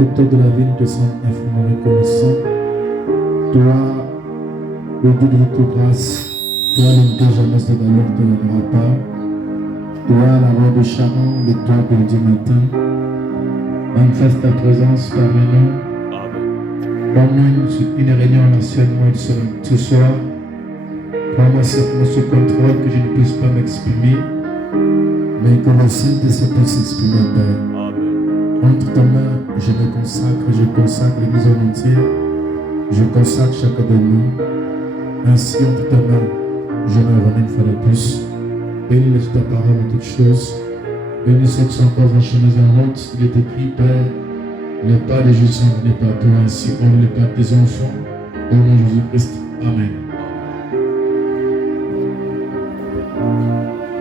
Auteur de la vie, nous te sommes infiniment reconnaissants. Toi, le Dieu de toute grâce, toi, l'unité jamais de valeur ne te donnera pas. Toi, la roi de Sharon, l'étoile du matin, manifeste ta présence parmi nous. Donne-nous une réunion en ancienne moi ce soir. Prends-moi ce contrôle que je ne puisse pas m'exprimer, mais que le Saint-Esprit puisse s'exprimer, Père. Entre ta main, je me consacre l'Église en entier, je consacre chacun de nous. Ainsi, entre ta main, je me remets une fois de plus. Bénis ta parole en toutes choses. Bénis ceux qui sont encore enchaînés en route. Il est écrit, Père, le pas de Jésus n'est pas pour ainsi, on le pas de tes enfants. Au nom de Jésus-Christ. Amen.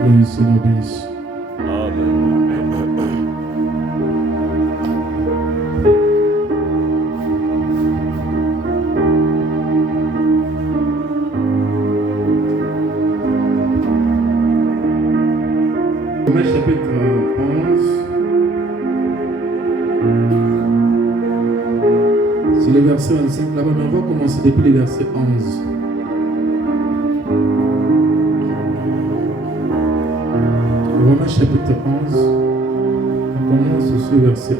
Oui, Seigneur, bénis. Amen. Romains chapitre 11. C'est le verset 25 là-bas, mais on va commencer depuis le verset 11. Romains chapitre 11. On commence sur le verset 11.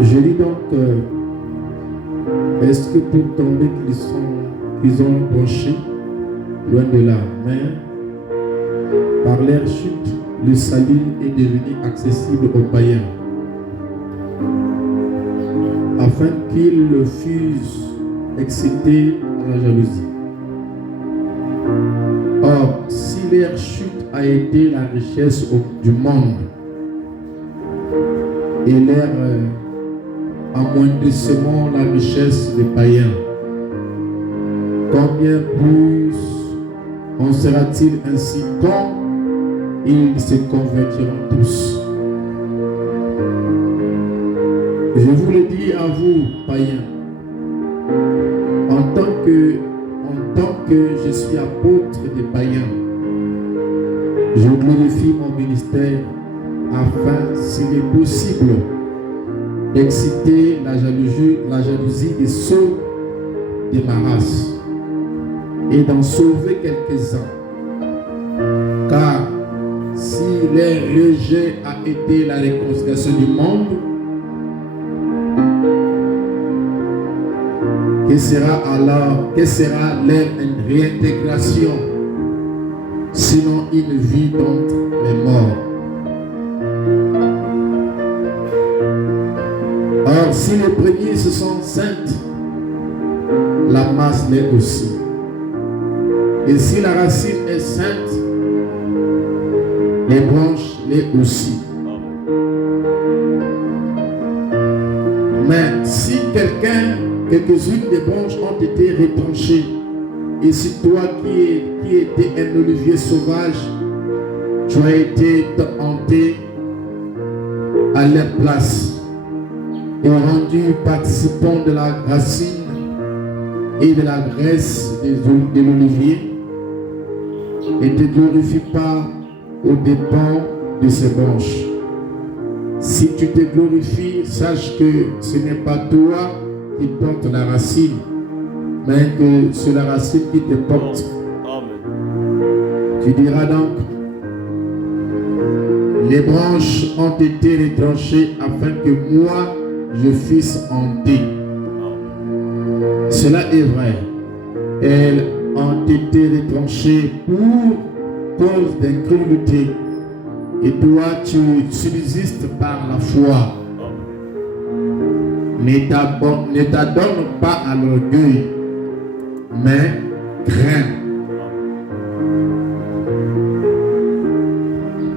Je lis donc, est-ce que pour tomber qu'ils ont penché, loin de là, mais par leur chute, le salut est devenu accessible aux païens, afin qu'ils fussent excités à la jalousie. Or, si leur chute a été la richesse du monde et leur amoindrissement la richesse des païens, combien plus en sera-t-il ainsi quand ils se convertiront tous? Je vous le dis à vous, païens, en tant que je suis apôtre des païens, je glorifie mon ministère afin, s'il est possible, d'exciter la jalousie des ceux de ma race et d'en sauver quelques-uns. Car si leur rejet a été la réconciliation du monde, que sera leur réintégration, sinon une vie d'entre les morts? Or, si les premiers se sont saintes, la masse l'est aussi. Et si la racine est sainte, les branches l'est aussi. Mais si quelques-unes des branches ont été retranchées, et si toi qui étais un olivier sauvage, tu as été hanté à leur place, et rendu participant de la racine et de la graisse de l'olivier, et ne te glorifie pas aux dépens de ces branches. Si tu te glorifies, sache que ce n'est pas toi qui porte la racine, mais que c'est la racine qui te porte. Tu diras donc, les branches ont été retranchées afin que moi je fusse hanté. Cela est vrai. Elles ont été retranchées pour cause d'incrédulité. Et toi, tu subsistes par la foi. Ne t'adonne pas à l'orgueil, mais crains.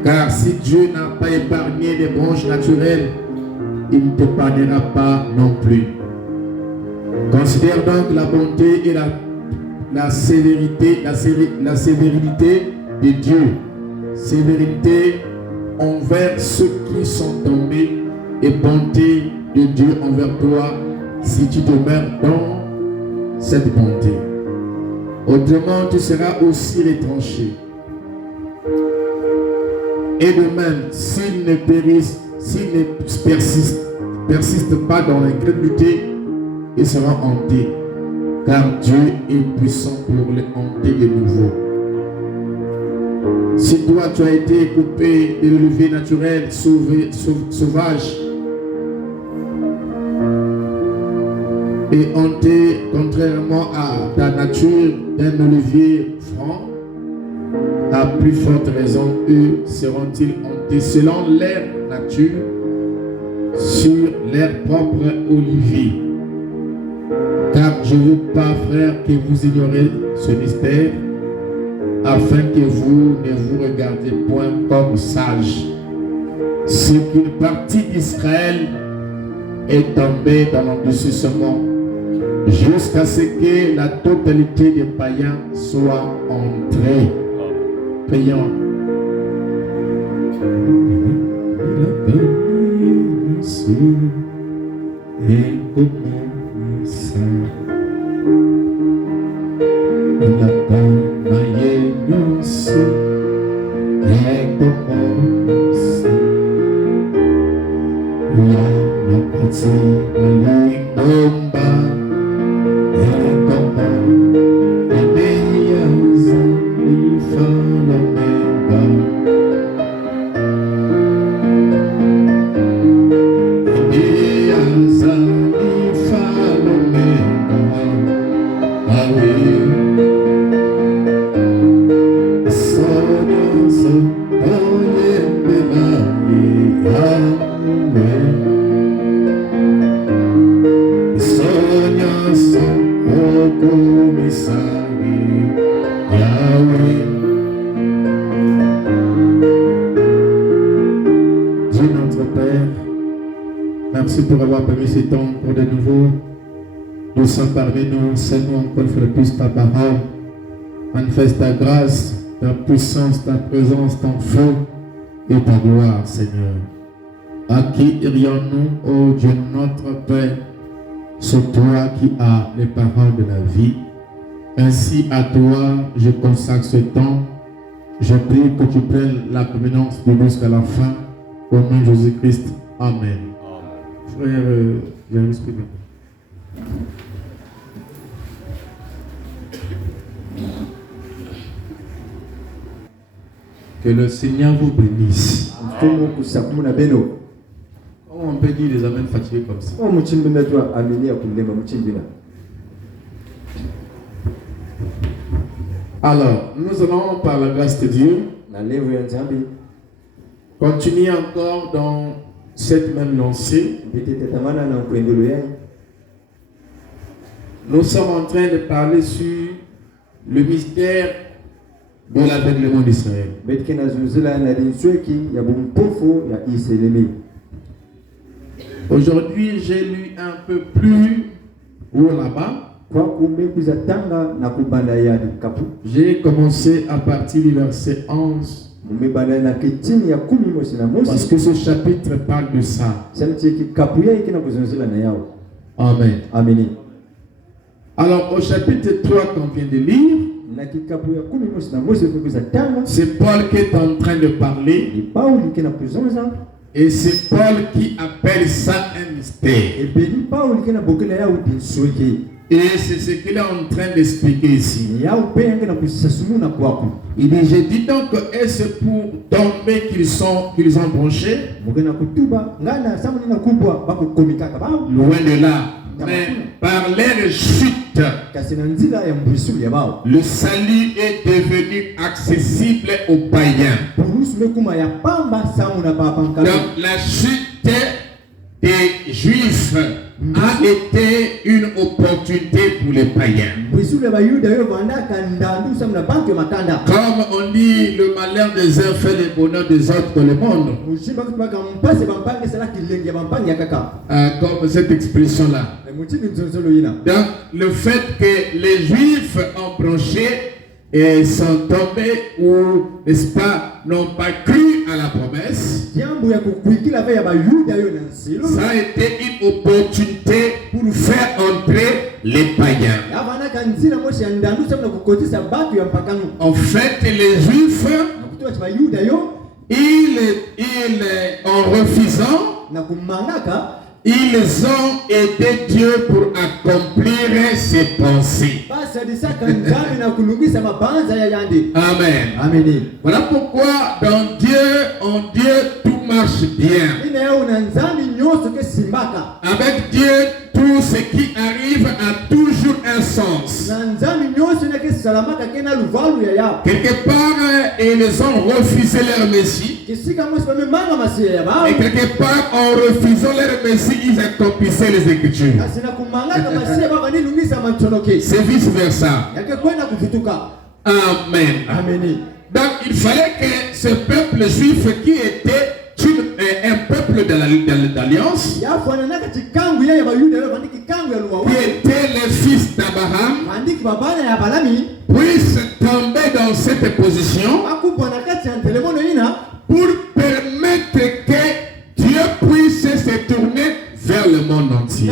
Car si Dieu n'a pas épargné les branches naturelles, il ne t'épargnera pas non plus. Considère donc la bonté et la sévérité de Dieu. Sévérité envers ceux qui sont tombés et bonté de Dieu envers toi si tu demeures dans cette bonté. Autrement, tu seras aussi retranché. Et de même, s'il ne persiste pas dans l'incrédulité, il sera hanté, car Dieu est puissant pour les hanter de nouveau. Si toi tu as été coupé de l'olivier naturel sauvage et hanté contrairement à ta nature d'un olivier franc, à plus forte raison, eux seront-ils hantés selon leur nature sur leur propre olivier. Car je ne veux pas, frère, que vous ignorez ce mystère, afin que vous ne vous regardiez point comme sages. C'est qu'une partie d'Israël est tombée dans l'endurcissement jusqu'à ce que la totalité des païens soit entrée. Payant. Merci pour avoir permis ce temps pour de nouveau. Nous sommes parmi nous, Seigneur, encore une fois de plus ta parole. Manifeste ta grâce, ta puissance, ta présence, ton feu et ta gloire, Seigneur. À qui irions-nous, ô Dieu notre Père, c'est toi qui as les paroles de la vie. Ainsi à toi, je consacre ce temps. Je prie que tu prennes la prééminence de jusqu'à la fin. Au nom de Jésus-Christ. Amen. Frère, viens m'exprimer. Que le Seigneur vous bénisse. Comment on peut dire les amens fatigués comme ça? Alors, nous allons par la grâce de Dieu continuer encore dans cette même lancée. Nous sommes en train de parler sur le mystère de l'aveuglement d'Israël. Aujourd'hui, j'ai lu un peu plus haut là-bas. J'ai commencé à partir du verset 11. Parce que ce chapitre parle de ça. Amen. Amen. Alors au chapitre 3 qu'on vient de lire, c'est Paul qui est en train de parler. Et c'est Paul qui appelle ça un mystère. Et c'est ce qu'il est en train d'expliquer ici. Il dit, j'ai dit donc, est-ce pour tomber qu'ils ont branché? Loin de là. Mais par leur chute, le salut est devenu accessible aux païens. Donc la chute des Juifs a été une opportunité pour les païens. Comme on dit, le malheur des uns fait le bonheur des autres dans le monde. Comme cette expression-là. Donc, le fait que les Juifs ont branché et sont tombés ou, n'est-ce pas, n'ont pas cru à la promesse. Ça a été une opportunité pour faire entrer les païens. En fait, les Juifs, en refusant, ils ont aidé Dieu pour accomplir ses pensées. Amen. Voilà pourquoi dans Dieu tout marche bien. Avec Dieu, tout ce qui arrive a toujours un sens. Quelque part, ils ont refusé leur Messie. Et quelque part, en refusant leur Messie, ils accomplissaient les Écritures. C'est vice versa. Amen. Donc, il fallait que ce peuple juif qui était un peuple d'alliance, qui était les fils d'Abraham, puisse tomber dans cette position pour permettre que Dieu puisse se tourner vers le monde entier.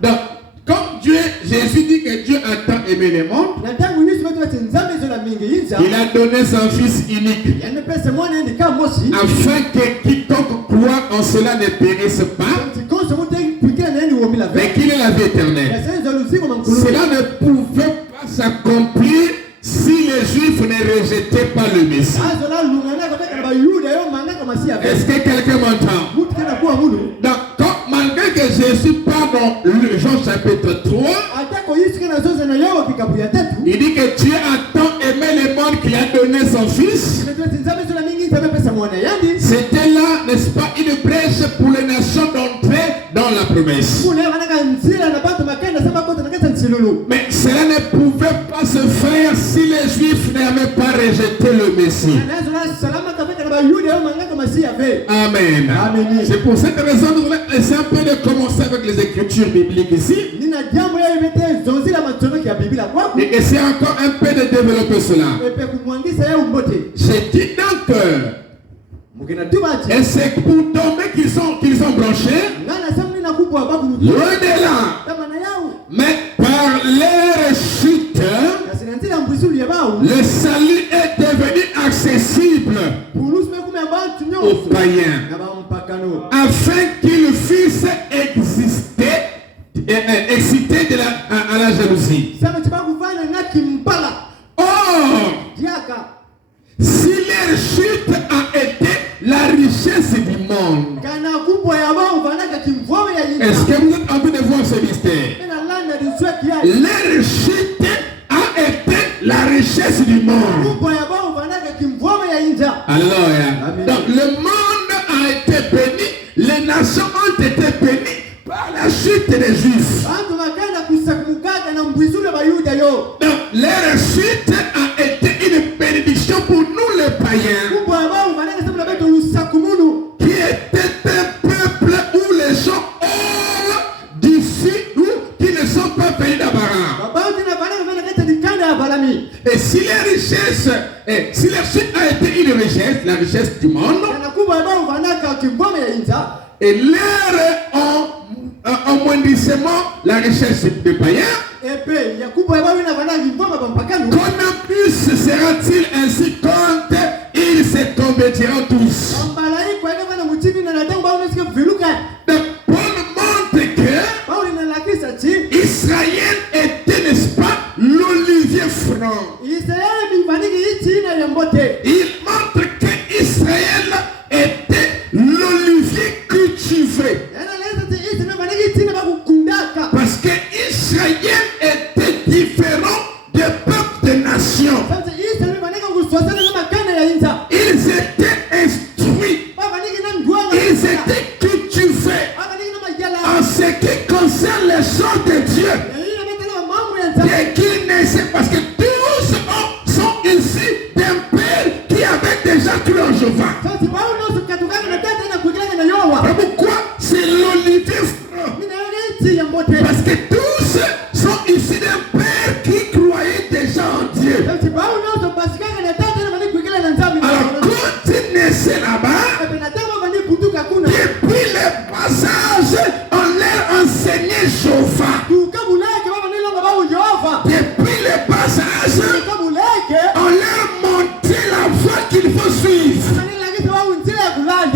Donc, comme Jésus dit que Dieu a tant aimé le monde, il a donné son Fils unique, afin que quiconque croit en cela ne périsse pas, mais qu'il ait la vie éternelle. Cela ne pouvait pas s'accomplir si les Juifs ne rejetaient pas le Messie. Est-ce que quelqu'un m'entend? Donc, malgré que Jésus parle dans Jean chapitre 3, il dit que Dieu a tant aimé le monde qu'il a donné son Fils. C'était là, n'est-ce pas, une brèche pour les nations d'entrer dans la promesse. Mais cela ne pouvait pas se faire si les Juifs n'avaient pas rejeté le Messie. Amen. C'est pour cette raison que nous voulons essayer un peu de commencer avec les Écritures bibliques ici. Et essayer encore un peu de développer cela. J'ai dit donc et c'est pour tomber qu'ils sont branchés. Loin de là. Mais par leur chute, le salut est devenu accessible aux païens, afin qu'ils fussent excités à la jalousie. Or, si leur chute a été la richesse du monde, est-ce que vous êtes en train de voir ce mystère? Leur chute a été la richesse du monde. Alléluia. Donc le monde a été béni, les nations ont été bénies par la chute des Juifs. Donc leur chute a été une bénédiction pour nous les païens, qui était un peuple où les gens hors d'ici ou qui ne sont pas venus d'Abraham. Et si la richesse, si la chute a été une richesse, la richesse du monde, et leur amoindrissement, la richesse des païens, comment plus sera-t-il ainsi quand ils se convertiront tous? Donc, Paul montre que Israël était, n'est-ce pas, l'olivier franc. Il montre que Israël était l'olivier cultivé. Parce que Israël était différent des peuples des nations. Ils étaient instruits. Ils étaient cultivés.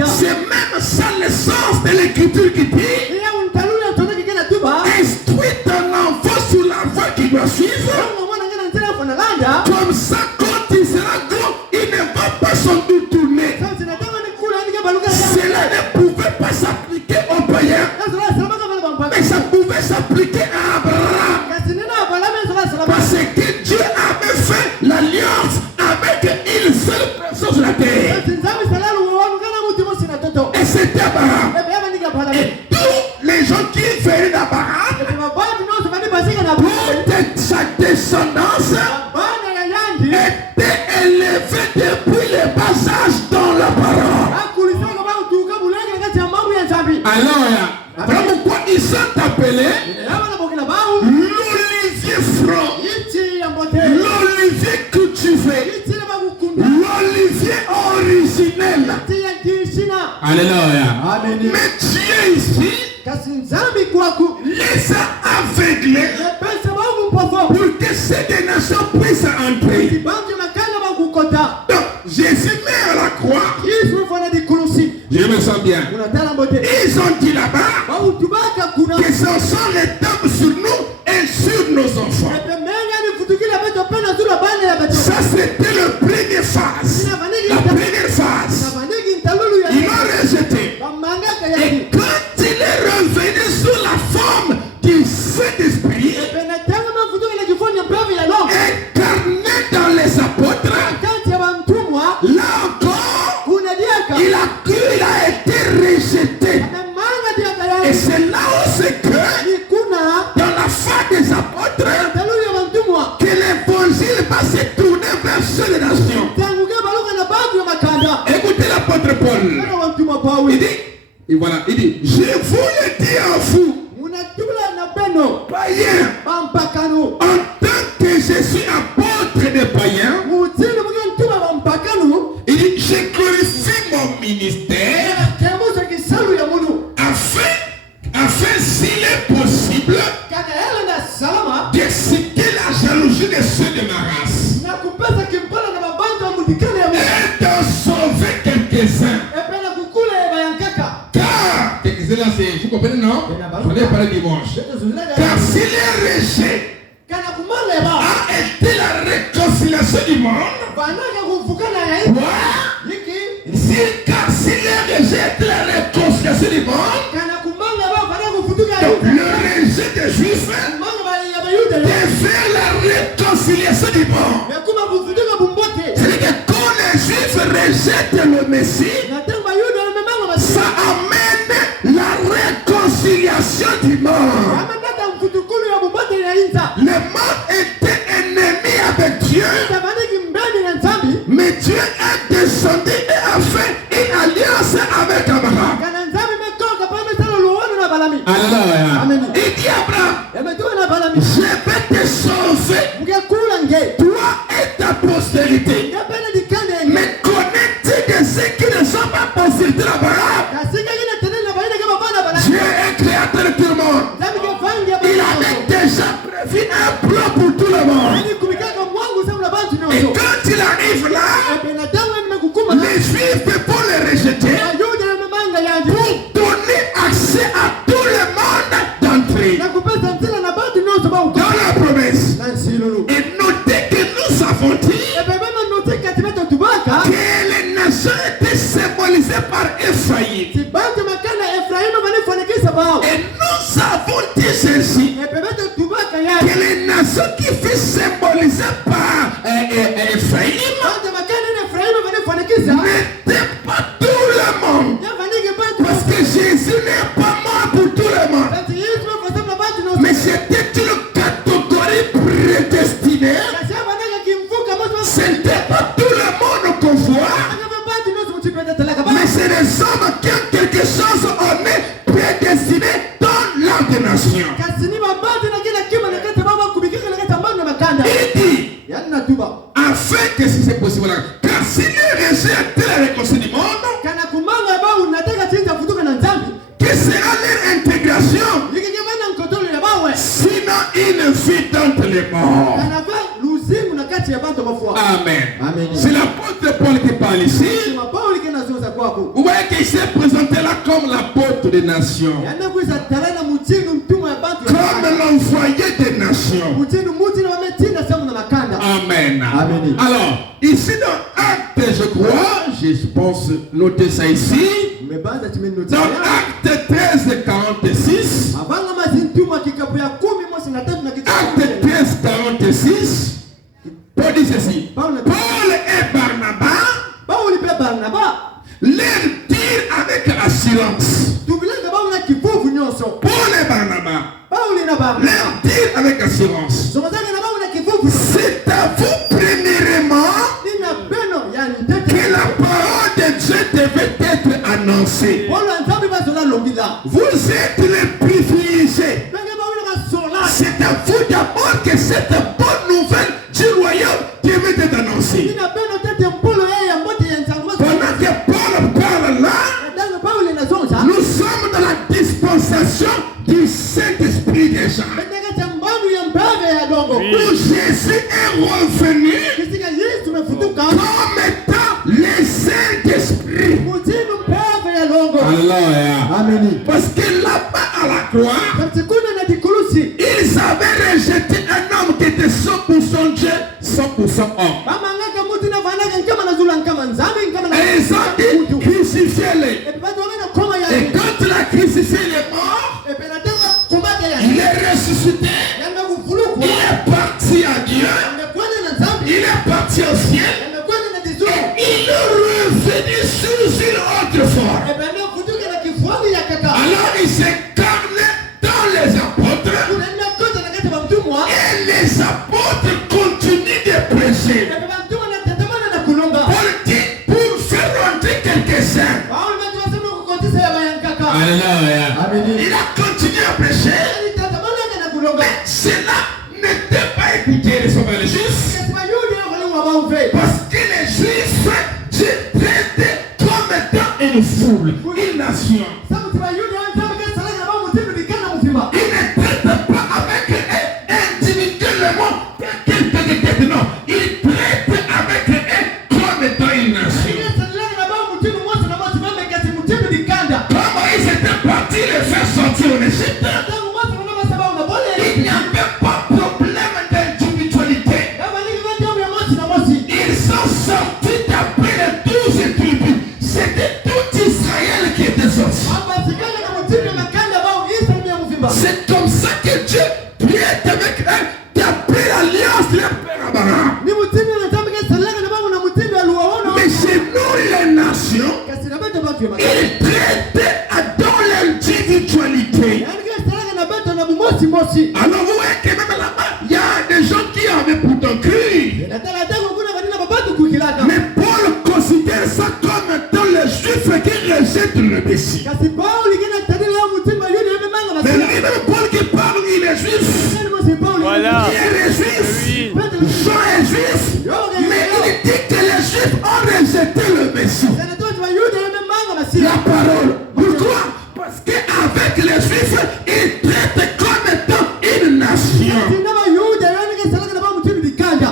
C'est même ça le sens de l'écriture qui dit instruis ton enfant sur la voie qu'il doit suivre. Comme ça, quand il sera grand, il ne va pas s'en détourner. Cela ne pouvait pas s'appliquer aux païens, mais ça pouvait s'appliquer à Abraham. Parce que Dieu avait fait l'alliance avec une seule personne sur la terre. Et c'était Abraham. Et tous les gens qui venaient d'Abraham, toute sa descendance était élevée depuis le bas âge dans la parole. Alors, voilà pourquoi ils sont appelés l'olivier franc, l'olivier cultivé, l'olivier originel. Alléluia. Mais Dieu ici les a aveuglés pour que ces nations puissent entrer. Donc Jésus meurt à la croix. Je me sens bien. Ils ont dit là-bas que son sang retombe sur nous et sur nos enfants. Ça c'était la première phase. La première phase. Ils l'ont rejeté. Et quand il est revenu sous la forme du Saint-Esprit, incarné dans les apôtres, là encore, il a été rejeté. Et c'est là où c'est que, dans la fin des apôtres, que l'évangile va se tourner vers ceux des nations. Écoutez l'apôtre Paul. Il dit, et voilà, il dit, je vous le dis à vous, païens, en tant que je suis apôtre des païens, il dit, je glorifie mon ministère afin s'il est possible d'exciter la jalousie de ceux de ma race et d'en sauver quelques-uns. Vous comprenez, non? J'en ai parlé dimanche. Car si les rejet a été la réconciliation du monde, car si les rejet a été la réconciliation du monde, donc le rejet des Juifs de faire la réconciliation du monde. C'est-à-dire que quand les Juifs rejettent le Messie, ça amène la réconciliation du monde. Le monde était ennemi avec Dieu, mais Dieu est descendu et a fait une alliance avec Abraham. Alléluia. Il dit Abraham, je vais te sauver, toi et ta postérité. Mais connais-tu que ceux qui ne sont pas postérité d'Abraham, Dieu est créateur de tout le monde. Il avait déjà prévu un plan pour tout le monde. Et quand il arrive là, les Juifs peuvent le rejeter pour donner accès à tout le monde d'entrer dans la promesse. Et notez que nous avons dit que les nations étaient symbolisées par Ephraïm. Et nous avons dit ceci, que les nations qui furent symbolisées par Ephraïm n'étaient pas tout le monde. Parce que Jésus n'est pas mort pour tout le monde. Mais c'était une catégorie prédestinée. C'était pas tout le monde qu'on voit. Mais c'est les hommes qui ont quelque chose en est prédestiné dans l'ordination. Il dit, afin que si c'est possible, car si les rejettent la réconciliation du monde, que sera leur intégration, sinon une vie d'entre les morts. Amen. C'est l'apôtre Paul qui parle ici. Vous voyez qu'il s'est présenté là comme l'apôtre des nations. Comme l'envoyé des nations. Amen. Amen. Alors, ici dans Acte, je crois, je pense noter ça ici. Dans Acte 13, 46. Acte 13, 46. Paul dit ceci. Paul et Barnabas leur dirent avec assurance. Paul et Barnabas leur dirent avec assurance. C'est à vous premièrement que la parole de Dieu devait être annoncée. Vous êtes les privilégiés. C'est à vous d'abord que cette bonne nouvelle du royaume devait être annoncée. Pendant que Paul parle là, nous sommes dans la dispensation du Saint-Esprit déjà. Où Jésus est revenu comme étant le Saint-Esprit. Amen. Parce que là-bas à la croix, ils avaient rejeté un homme qui était 100% Dieu, 100% homme. Et ils ont dit, crucifiez-le. Et quand il a crucifié les morts, il est ressuscité. Il est parti à Dieu. Il est parti au ciel. Et il est revenu sous une autre forme. Alors il s'incarne dans les apôtres. Et les apôtres continuent de prêcher. Paul dit pour faire rentrer quelques-uns. Il a continué à prêcher. Cela n'était pas écouté les juifs. Parce que les juifs se traitaient comme étant une foule, une nation. Ils ne traitent pas avec individuellement quelqu'un. Non, ils traitent avec eux comme étant une nation. Comment ils étaient partis les faire sortir en Égypte? Il n'y avait pas de problème d'individualité. Ils sont sortis d'après les 12 tribus. C'était tout Israël qui était sorti. C'est comme ça que Dieu traite avec eux d'après l'alliance de Père Abraham. Mais chez nous les nations, ils traitent dans l'individualité. Alors vous voyez que même là-bas, il y a des gens qui avaient pourtant cru. Mais Paul considère ça comme étant les juifs qui rejettent le Messie. Mais lui-même Paul qui parle, il est juif. Voilà. Il est juif. Jean est juif. Mais il dit que les juifs ont rejeté le Messie. La parole. Pourquoi? Parce qu'avec les juifs, ils traitent comme étant une nation.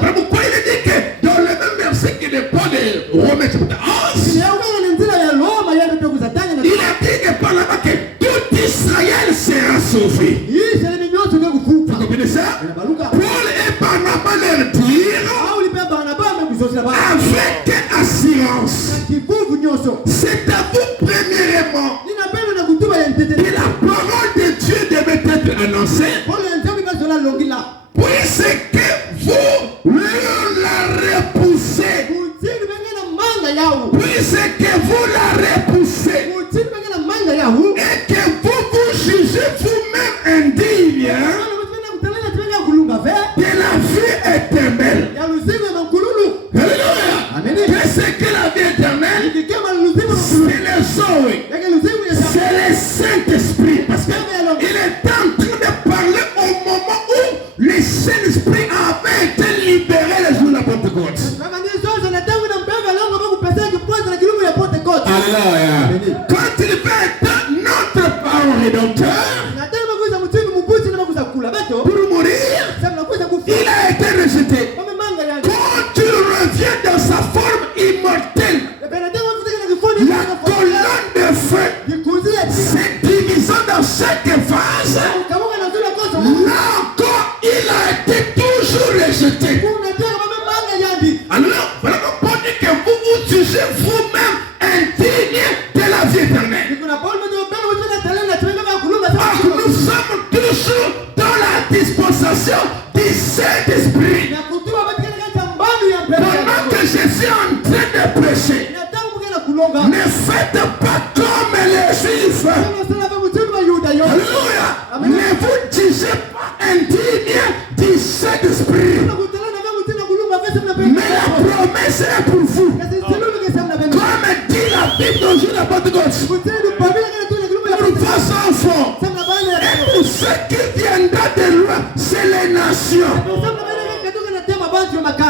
Mais pourquoi il dit que dans le même verset que le Paul de Romains chapitre 11, il a dit que par là-bas que tout Israël sera sauvé. Vous comprenez ça? Paul et Barnabas leur dirent avec assurance. C'est à vous premièrement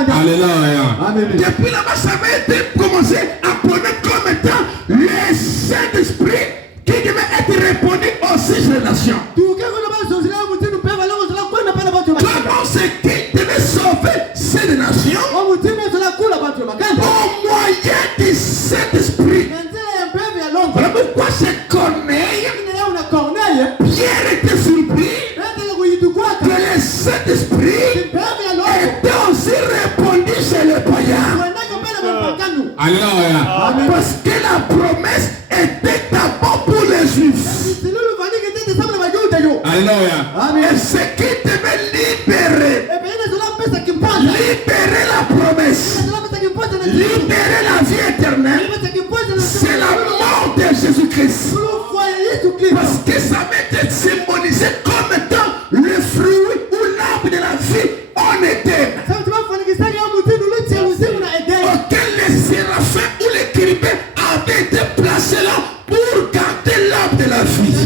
Alléluia. Depuis là-bas, ça avait été commencé à prendre comme étant le Saint-Esprit qui devait être répandu aussi sur les nations. Comment c'est qu'il devait sauver ces nations? Au moyen du Saint-Esprit. Voilà pourquoi c'est Corneille. Pierre était surpris que le Saint-Esprit était aussi répandu chez les païens. Alléluia. Parce que la promesse était d'abord pour les Juifs. Alléluia. Et ce qui devait libérer la promesse, libérer la vie éternelle, c'est la mort de Jésus-Christ. Parce que ça m'était symbolisé comme étant le fruit ou l'arbre de la vie en était. Auquel les séraphins ou les chérubins avaient été placés là pour garder l'arbre de la vie.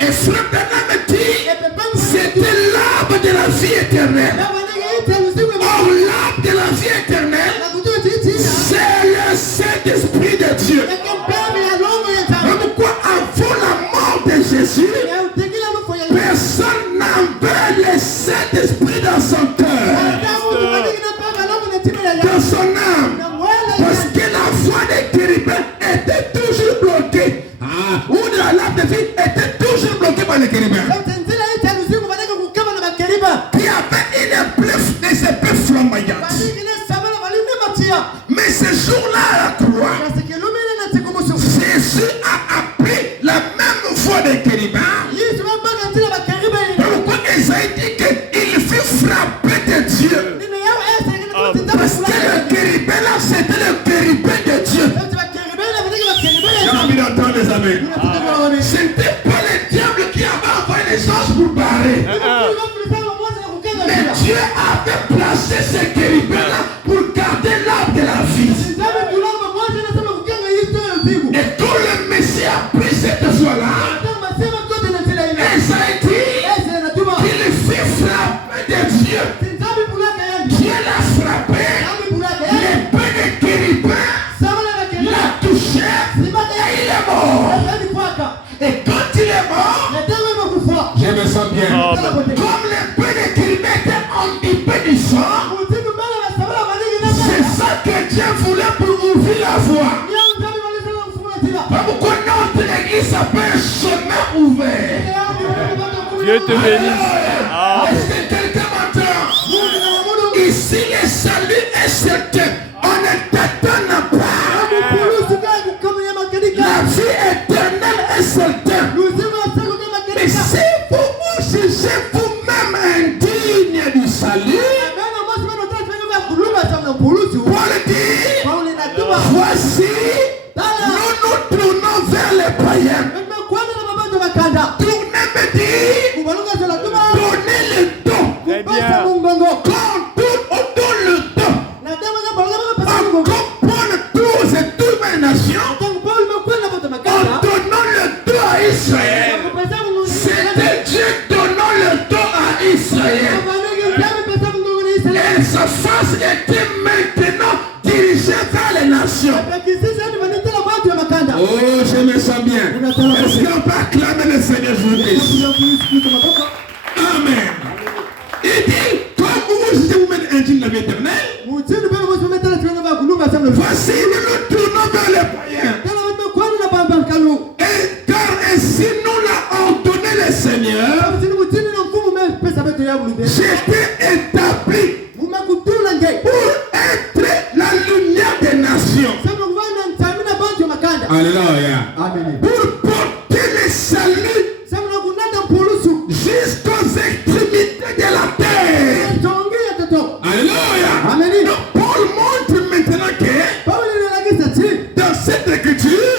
Et frère Branham dit, c'était l'arbre de la vie éternelle. Or, l'arbre de la vie éternelle, c'est le Saint-Esprit de Dieu. Pourquoi avant la mort de Jésus, personne n'avait le Saint-Esprit dans son cœur, dans son âme, parce que la voix des chérubins était toujours bloquée, ou de la lame de vie était toujours bloquée par les chérubins, qui avait une épée flamboyante. Mais ce jour-là à la croix, Jésus a appris la même voix des chérubins. Pourquoi Isaïe dit qu'il fut frappé de Dieu? Parce que le chérubin là, c'était le chérubin de Dieu. J'ai envie d'entendre les amis. Ce n'était pas le diable qui avait envoyé les anges pour barrer. Mais Dieu avait placé ce chérubin là pour garder l'arbre de la vie. Et quand le Messie a pris cette voie-là, Isaïe dit qu'il fut frappé de Dieu. Dieu l'a frappé, l'épée de chérubin l'a touché et il est mort. Et quand il est mort, je me sens bien. Comme l'épée de chérubin était imbibée du sang, c'est ça que Dieu voulait pour ouvrir la voie. Pourquoi notre église s'appelle chemin ouvert? Dieu te bénisse. Est-ce que quelqu'un m'entend? Ici le salut est certain. On ne t'attend pas. La vie éternelle est certaine. Mais si vous jugez vous-même indigne du salut, Paul dit, voici, nous tournons vers les païens. Tournez, me dit, donnez le don. Quand on donne le don, on comprend tous et toutes les nations, en donnant le don à Israël. C'était Dieu donnant le don à Israël. Et sa face était maintenant dirigée vers les nations. Oh, je me sens bien. Est-ce qu'on peut acclamer le Seigneur Jésus-Christ? Amen. Il dit, comme vous mettez indigne de la vie éternelle, voici nous tournons vers les païens. Et car ainsi nous l'avons donné le Seigneur, j'étais établi pour être la lumière des nations. Alléluia. Pour porter le salut jusqu'aux extrémités de la terre. Alléluia. Donc Paul montre maintenant que dans cette écriture,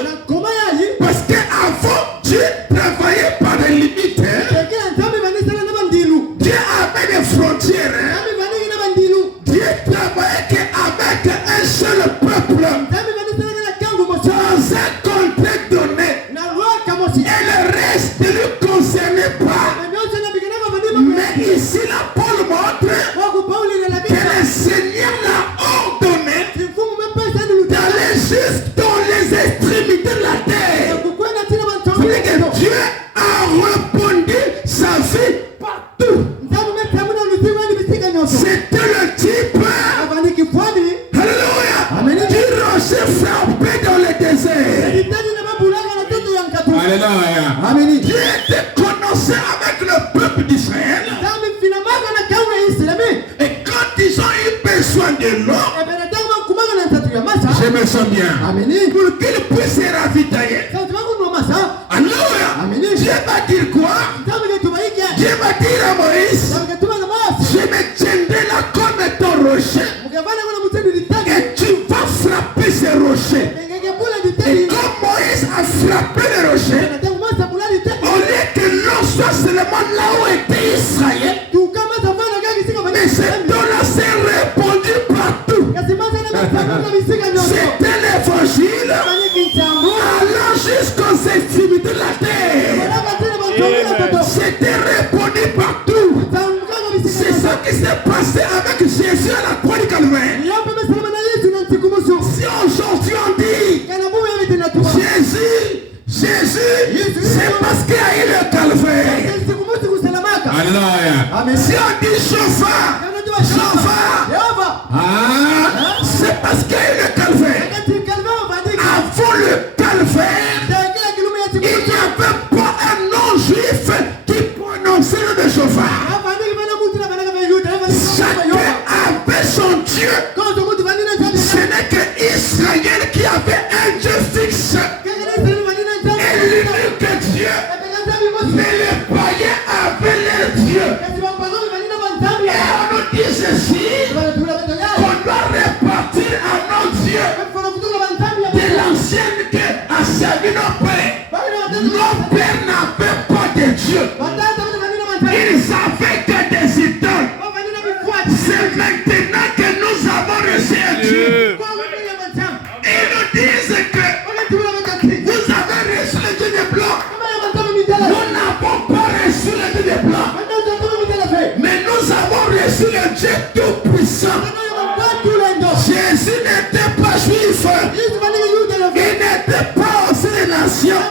parce qu'avant Dieu travaillait par des limites, Dieu avait des frontières. Dieu travaillait avec un seul peuple, dans un contexte donné. Alléluia. Amen. Dieu était connoissé avec le peuple d'Israël. Et quand ils ont eu besoin de l'eau, je me sens bien. Amen. Pour qu'ils puissent se ravitailler. Alléluia. Dieu va dire quoi? Dieu va dire à Moïse, je me tiendrai là comme ton rocher. Et tu vas frapper ces rochers. Et comme Moïse a frappé les rochers, au lieu que l'eau soit seulement là où était Israël, mais cette eau-là s'est répandue partout. C'était l'évangile allant jusqu'aux extrémités de la terre. C'était répandu partout. C'est ça qui s'est passé avec Jésus à la croix du Calvaire. Si aujourd'hui on dit Jésus, c'est parce qu'il y a eu le Calvaire. Alléluia. Si on dit chauffard, c'est parce qu'il y a eu le Calvaire. Avant le Calvaire, il n'y avait pas un non-juif qui prononçait le nom de chauffard. Chacun avait son Dieu. Ce n'est que Israël qui avait un Dieu fixe. Et l'unique Dieu. Mais les païens avaient leur Dieu. Et on nous dit ceci, qu'on doit répartir à nos dieux de l'ancienne que a servi nos pères. Nos pères n'avaient pas de Dieu. Ils avaient que des idoles. C'est maintenant que nous avons reçu un Dieu. Ils nous disent que vous avez reçu le Dieu des Blancs. Nous n'avons pas reçu le Dieu des Blancs. Mais nous avons reçu le Dieu tout-puissant. Jésus n'était pas juif. Il n'était pas aussi des nations.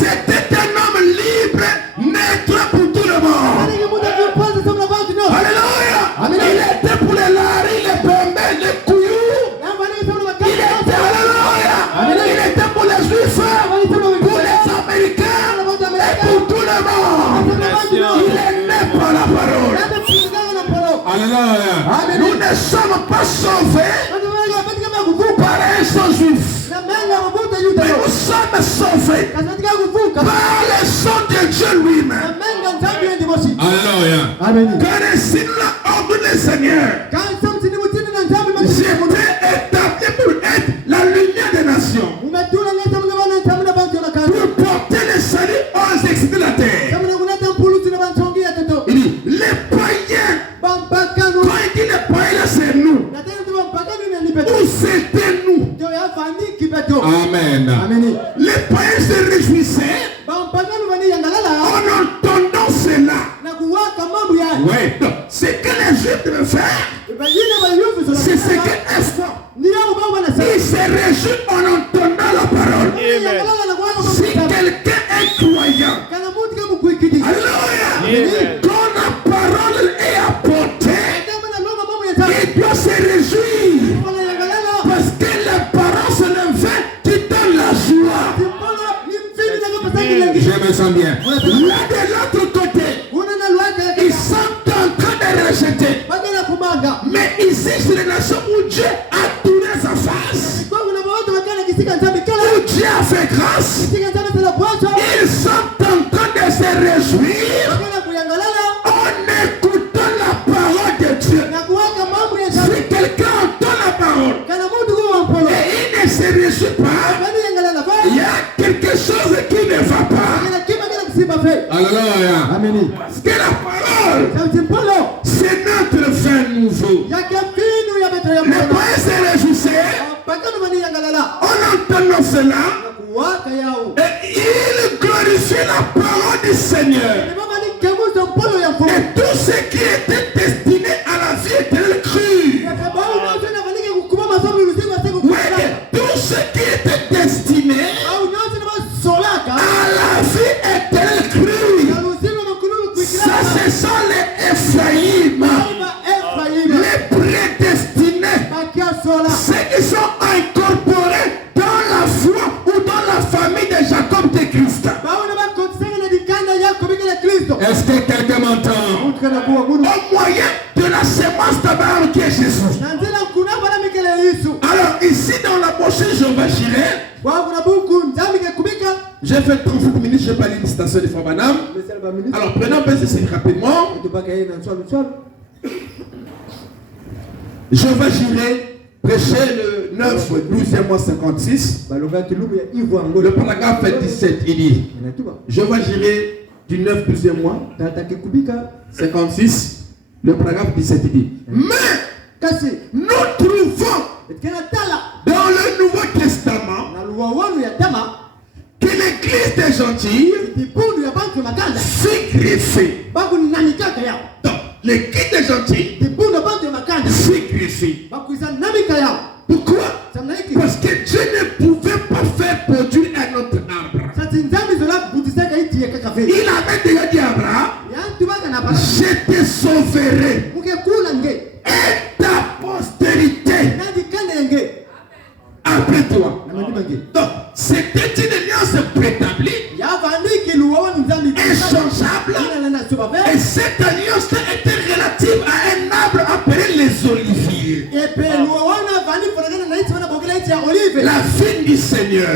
C'était un homme libre, maître pour tout le monde. Alléluia. Il était pour les laris, les bembés, les couillous. Il était, alléluia. Il était pour les juifs, pour les Américains et pour tout le monde. Il est né par la parole. Alléluia. Nous ne sommes pas sauvés par un seul juif. Mais nous sommes sauvés par le sang de Dieu lui-même. Alléluia. Car ainsi nous l'a ordonné le Seigneur. J'étais établi pour être la lumière des nations. Pour porter le salut aux extrémités de la terre. Il dit, les païens. Quand il dit les païens, c'est nous. Où c'était nous? Amen. Les païens se réjouissaient en entendant cela. Oui. Ce que les Juifs devaient faire, c'est ce qu'elles font. Ils se réjouissent en entendant la parole. Si quelqu'un est croyant, alléluia, quand la parole est apportée, il doit se réjouir. Parce que la parole, c'est le vin qui donne la joie. Je me sens bien. Là de l'autre côté, ils sont en train de rejeter. Mais ici, c'est les nations où Dieu a tourné sa face. Où Dieu a fait grâce. Ils sont en train de se réjouir en écoutant la parole de Dieu. Si quelqu'un entend la parole et il ne se réjouit pas, il y a quelque chose qui ne va pas. Alléluia. Parce que la parole, c'est notre vin nouveau. Les païens se réjouissaient en entendant cela et ils glorifiaient la parole du Seigneur. Et tout ce qui était destiné à la vie éternelle crut. Oui, tout ce qui était destiné à la vie éternelle crut. Ça, ce sont les Ephraïm, les prédestinés, ceux qui sont incorporés dans la foi ou Est-ce que quelqu'un m'entend? Au moyen de la sémence d'Abraham qui est Jésus. Alors ici dans la prochaine Jéhovah Jireh, j'ai fait 35 minutes, je n'ai pas lu une citation de Fabanam. Alors prenons un peu ceci rapidement. Jéhovah Jireh prêchait le 9, 12e mois 56. Le paragraphe 17, il dit Jéhovah Jireh du 9, 12e mois 56. Le paragraphe 17, il dit mais nous trouvons dans le Nouveau Testament que l'église des gentils sacrifie. Donc, l'église des gentils sacrifie. Pourquoi? Parce que Dieu ne pouvait pas faire produire un autre arbre. Il avait déjà dit à Abraham, je te sauverai et ta postérité après toi. Donc, c'était une alliance préétablie, inchangeable, et cette alliance était relative à un arbre appelé les oliviers. La vigne du Seigneur.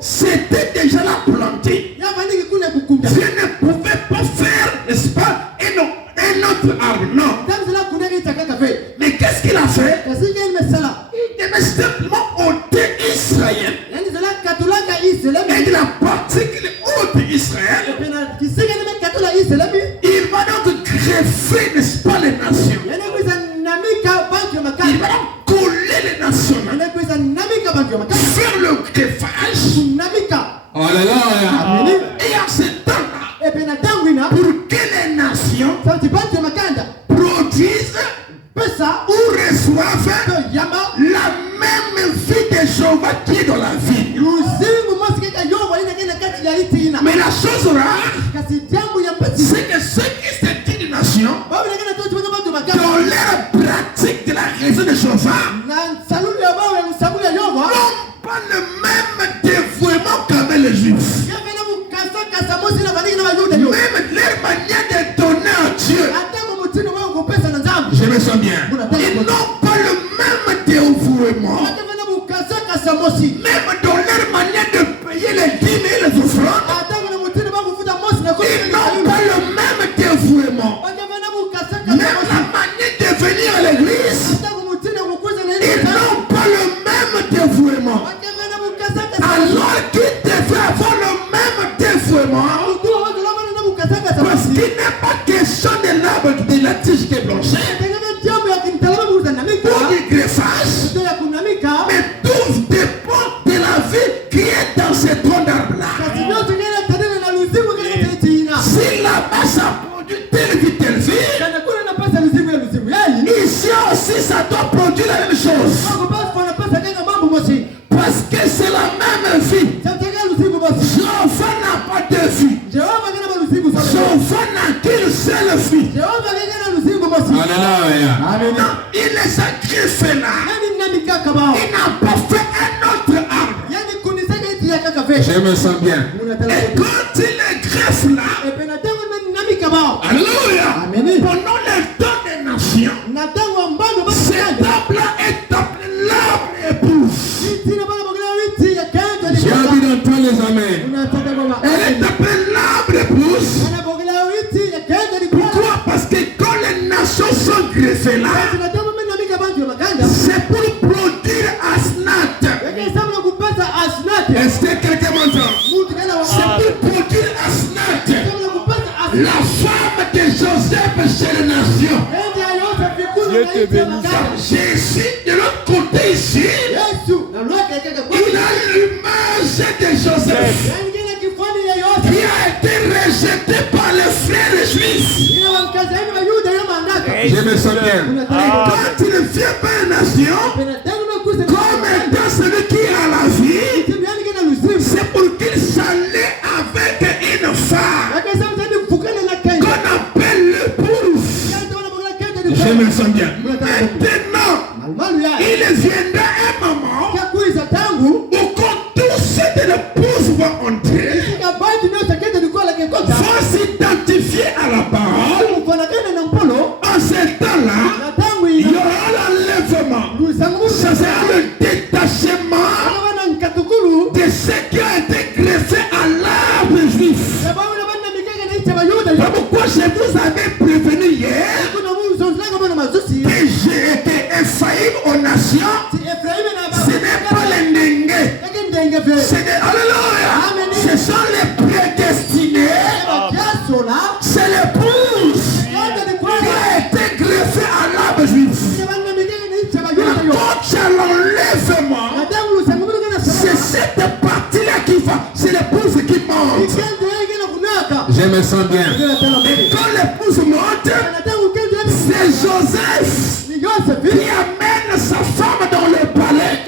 C'était déjà la plantée. Dieu ne pouvait pas faire, n'est-ce pas, un autre arbre, non. Mais qu'est-ce qu'il a fait? Il devait simplement ôter Israël. Et de la partie qu'il ôte Israël, il va donc greffer, n'est-ce pas, les nations. Il va donc coller les nations. Faire le greffage. Alléluia. Et en ce temps-là, pour que les nations produisent ou reçoivent la même vie de Jéhovah qui est dans la vie. Mais la chose rare, c'est que ceux qui sont une nation, dans leur pratique de la raison de Jéhovah, n'ont pas le même dévouement qu'avec les Juifs. Même leur manière de donner à Dieu, je me sens bien. Ils n'ont pas le même dévouement. Même dans leur manière de payer les dîmes et les offrandes, ils n'ont pas le même dévouement. Même la manière de venir à l'église, ils n'ont pas le même dévouement. Alors qu'ils devaient avoir le même dévouement, parce qu'il n'est pas question de l'arbre de la tige qui est blanchie ou du greffage, mais tout dépend de la vie qui est dans ce tronc d'arbre-là. Si là-bas ça produit telle vie, ici aussi ça doit produire la même chose. Parce que c'est la même vie. Jéhovah n'a pas de vie. Jéhovah n'a qu'une seule vie. Alléluia. Il les a greffés là. Il n'a pas fait un autre arbre. Je me sens bien. Et quand il les greffe là, alléluia, pendant le temps des nations, cet arbre-là est appelé l'arbre épouse. J'ai envie d'entendre les amens. Elle est appelée l'arbre épouse. Pourquoi? Parce que quand les nations sont greffées là, c'est pour produire Asnat. Est-ce que quelqu'un m'entend? C'est pour produire Asnat, la femme de Joseph chez les nations. Dieu te bénisse. Jésus de l'autre côté ici, il a l'image de Joseph qui a été rejeté par les frères juifs. Je me sens bien. Quand il vient par la nation, comme étant celui qui a la vie, c'est pour qu'il s'allait avec une femme qu'on appelle l'épouse. Je me sens bien. Maintenant, il viendra un moment où quand tous de l'épouse vont entrer, vont s'y que ceux qui ont été greffés à l'arbre juif. C'est pourquoi je vous avais prévenu hier que j'ai été Ephraïm aux nations. Ce n'est pas les Nengue. Alléluia. Ce sont les prédestinés. C'est l'épouse qui a été greffée à l'arbre juif. Quand tu as l'enlèvement, c'est cette partie-là qui va. C'est l'épouse qui monte. Je me sens bien. Et quand l'épouse monte, c'est Joseph qui amène sa femme dans le palais.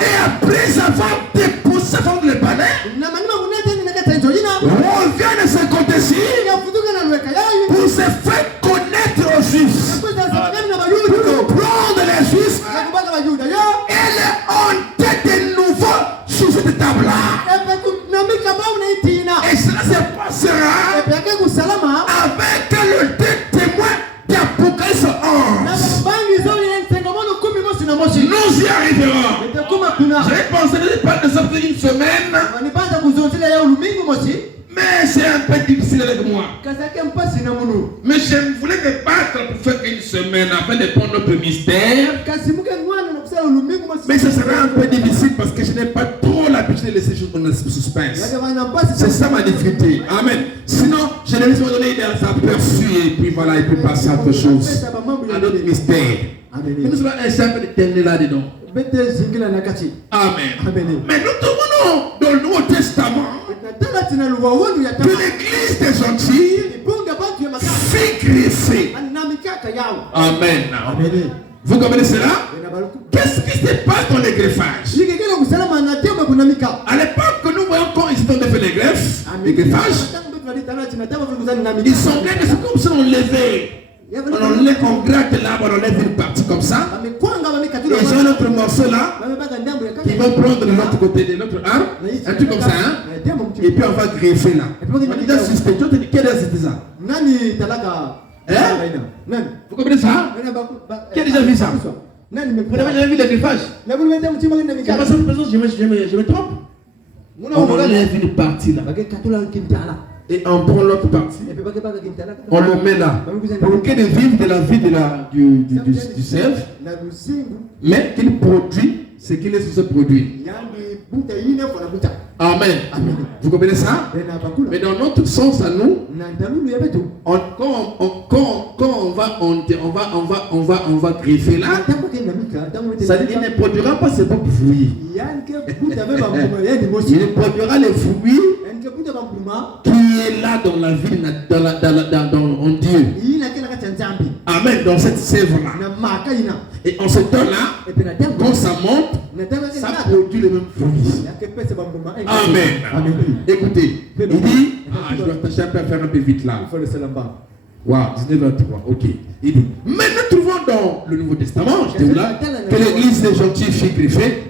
Et après avoir déposé sa femme dans le palais, revient de ce côté-ci pour se faire connaître aux Juifs. Pour prendre les Juifs et les honter de nouveau sur cette table-là. Et cela se passera avec le deux témoins d'Apocalypse 11. Nous y arriverons. J'avais pensé de pas de sortir une semaine, mais c'est un peu difficile avec moi. Mais je voulais me battre pour faire une semaine afin de prendre notre mystère. Mais ce sera un peu difficile parce que je n'ai pas trop l'habitude de laisser les choses en suspense. C'est ça ma difficulté. Amen. Sinon, je vais vous donner des aperçus et puis voilà, et puis passer à autre chose. À notre mystère. Et nous allons essayer de terminer là-dedans. Amen. Mais nous trouvons dans le Nouveau Testament que l'église des gentils fait greffer. Amen. Vous comprenez cela? Qu'est-ce qui se passe dans les greffages? À l'époque que nous voyons quand ils ont fait les greffes, les greffages, ils sont bien que c'est comme si on levait. On gratte là, on enlève une partie comme ça. Et ils ont un autre morceau là qui va prendre de l'autre côté de notre arme. Un truc comme ça, hein? Et puis on va greffer là. On dit assisté. Tu dis quel est ça? Vous comprenez ça? Qui a déjà vu ça? Vous n'avez jamais vu les greffages? Je me trompe. On enlève une partie là. Et on prend l'autre partie. On le met là. Pour qu'il vive de la vie du cerf. Mais qu'il produit ce qu'il est censé produire. Amen. Vous comprenez ça? Mais dans notre sens à nous, quand on va greffer là, ça dit qu'il ne produira pas ses propres fruits. Il produira les fruits qui est là dans la vie, en Dieu. Amen. Dans cette sève-là. Et en ce temps-là, quand ça monte, ça produit les mêmes fruits. Amen. Écoutez, il dit, je dois tâcher un peu à faire un peu vite là. Wow, 19h03, ok. Il dit, mais nous trouvons dans le Nouveau Testament, je dis là, que l'église des gentils fut greffée.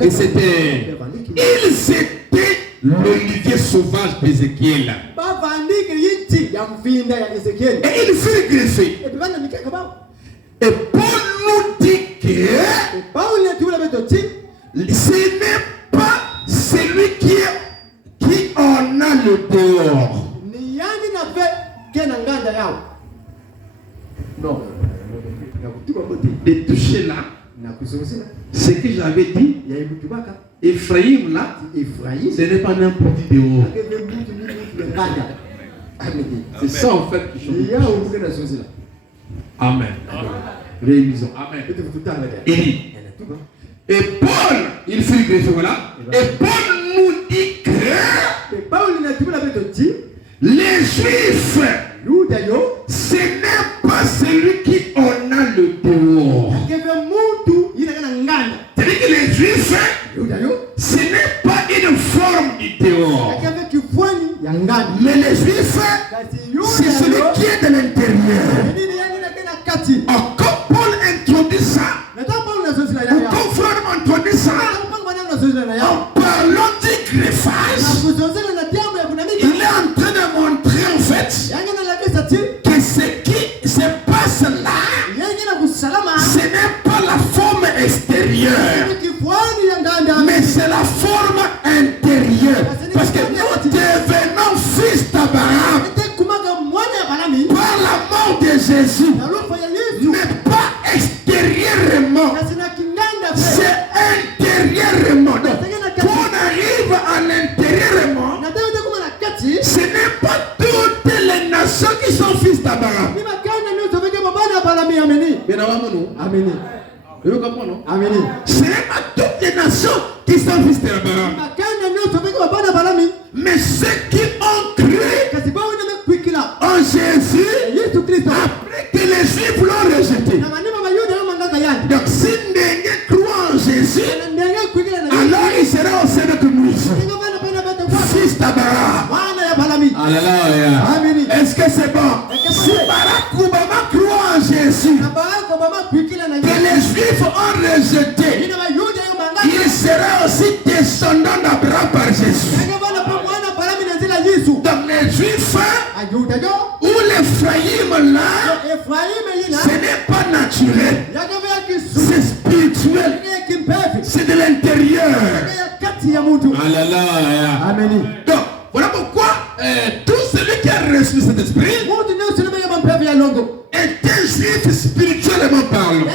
Et c'était, ils étaient l'olivier sauvage d'Ézéchiel. Et il fut greffé. Et Paul nous dit que ce n'est pas celui qui en a le dehors. Non. De toucher là, ce que j'avais dit, Ephraïm là, ce n'est pas n'importe qui dehors. C'est ça en fait qui change. Amen. Réalisons. Amen. Et Paul, il fut greffé, voilà. Et Paul nous dit que les Juifs, ce n'est pas celui qui en a le dehors. C'est-à-dire que les Juifs, ce n'est pas une forme du dehors. Mais les Juifs, c'est celui qui est de l'intérieur. Quand Paul introduit ça, quand Frère introduit ça, en parlant du greffage, il est en train de montrer en fait que ce qui se passe là, ce n'est pas la forme extérieure, c'est la forme intérieure. Parce que nous devenons fils d'Abraham par la mort de Jésus, mais pas extérieurement, c'est intérieurement. Donc, quand on arrive à l'intérieurement, ce n'est pas toutes les nations qui sont fils d'Abraham. Ce n'est pas toutes les nations qui sont fils d'Abraham, mais ceux qui ont cru en Jésus après que les Juifs l'ont rejeté. Donc si Ndenge croit en Jésus, alors il sera au sein de Moïse, fils d'Abraham. Alléluia. Est-ce que c'est bon? Si Barack Obama croit en Jésus, que les Juifs ont rejeté, il sera aussi descendant d'Abraham par Jésus. Donc les Juifs ou l'Ephraïm là, ce n'est pas naturel, c'est spirituel, c'est de l'intérieur. Alléluia. Donc voilà pourquoi tout celui qui a reçu cet esprit est un juif spirituellement parlant.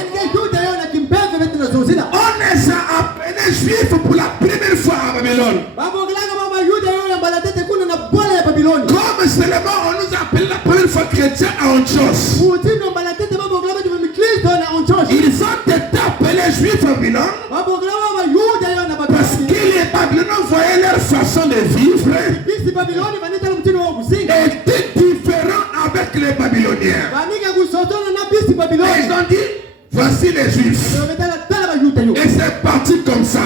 On les a appelés juifs pour la première fois à Babylone. Comme seulement on nous appelle la première fois chrétiens à Antioche. Ils ont été appelés juifs à Babylone parce que les Babyloniens voyaient leur façon de vivre était différent avec les Babyloniens. Et ils ont dit, voici les Juifs. Et c'est parti comme ça.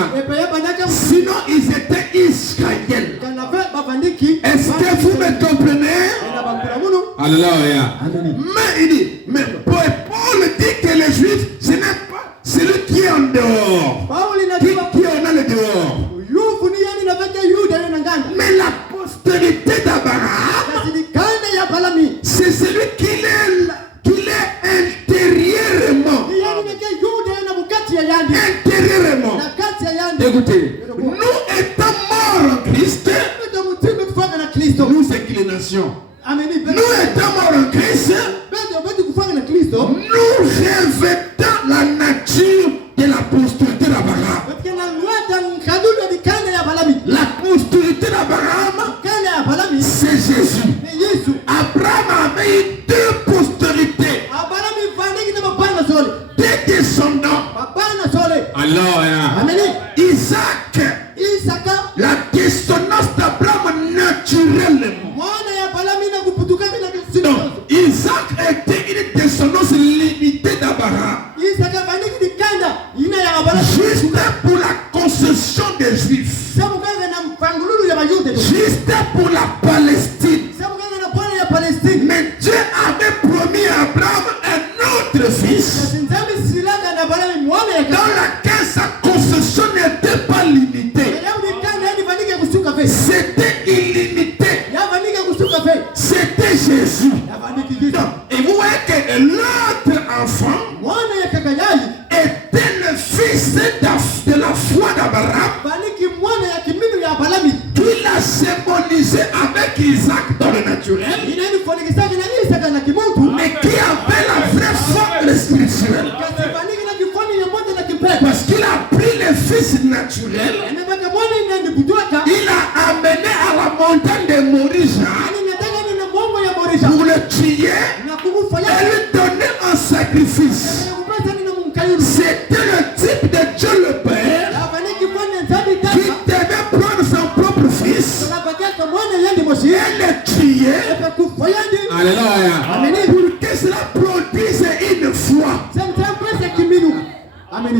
Sinon, ils étaient Israéliens. Est-ce que vous me comprenez? Alléluia. Mais il dit, mais Paul dit que les Juifs, ce n'est pas celui qui est en dehors, qui en a le dehors. Mais la postérité d'Abraham, c'est celui qui est intérieurement. Intérieurement. Écoutez, nous étant morts en Christ, nous inclinations. Nous étant morts en Christ, nous revêtons la nature de la postérité d'Abraham. La postérité d'Abraham, c'est Jésus. Abraham avait eu deux postérités, deux descendants. Alors, Isaac, la descendance d'Abraham naturellement. Donc, Isaac était une descendance limitée d'Abraham. Juste pour la concession des Juifs. Juste pour la Palestine. Mais Dieu avait promis à Abraham un autre fils dans laquelle sa concession n'était pas limitée. C'était illimité. C'était Jésus. Et vous voyez que l'autre enfant était le fils de la foi d'Abraham, qu'il a symbolisé avec Isaac dans le naturel, mais qui avait la vraie forme spirituelle. Parce qu'il a pris le fils naturel, il a amené à la montagne de Morija pour le tuer et lui donner un sacrifice. C'était le type de Dieu le Père qui devait prendre son propre fils et le tuer. Alléluia. Pour que cela produise une foi. Amen.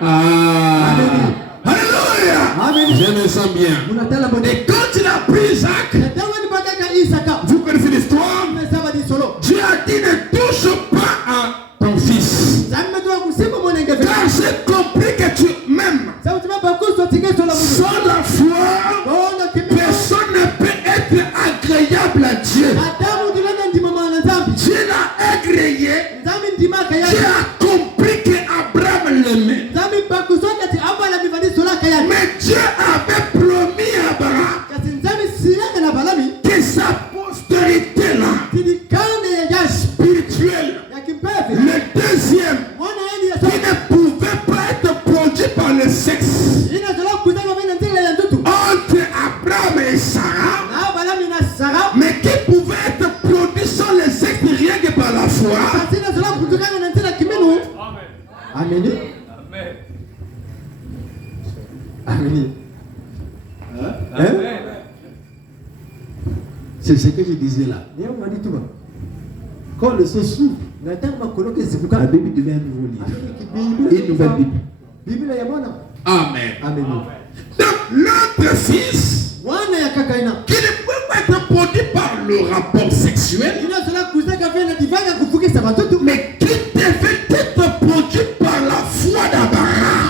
Alléluia. Je me sens bien. Et quand il a pris Isaac, vous connaissez l'histoire. Dieu a dit ne touche pas à ton fils. Car j'ai compris que tu m'aimes. Sans la foi, personne ne peut être agréable à Dieu. Dieu l'a agréé. Dieu a compris qu'Abraham l'aimait. Mais Dieu avait promis à Abraham que sa postérité-là, spirituelle, le deuxième, qui ne pouvait pas être produit par le sexe, entre Abraham et Sarah, mais qui pouvait être produit sans le sexe rien que par la foi. Amen. Amen. C'est ce que je disais là. Quand le son s'ouvre, la Bible devient un nouveau livre. Une nouvelle Bible. Amen. Amen. Donc l'autre fils, qui ne peut pas être produit par le rapport sexuel, mais qui devait être produit par la foi d'Abraham.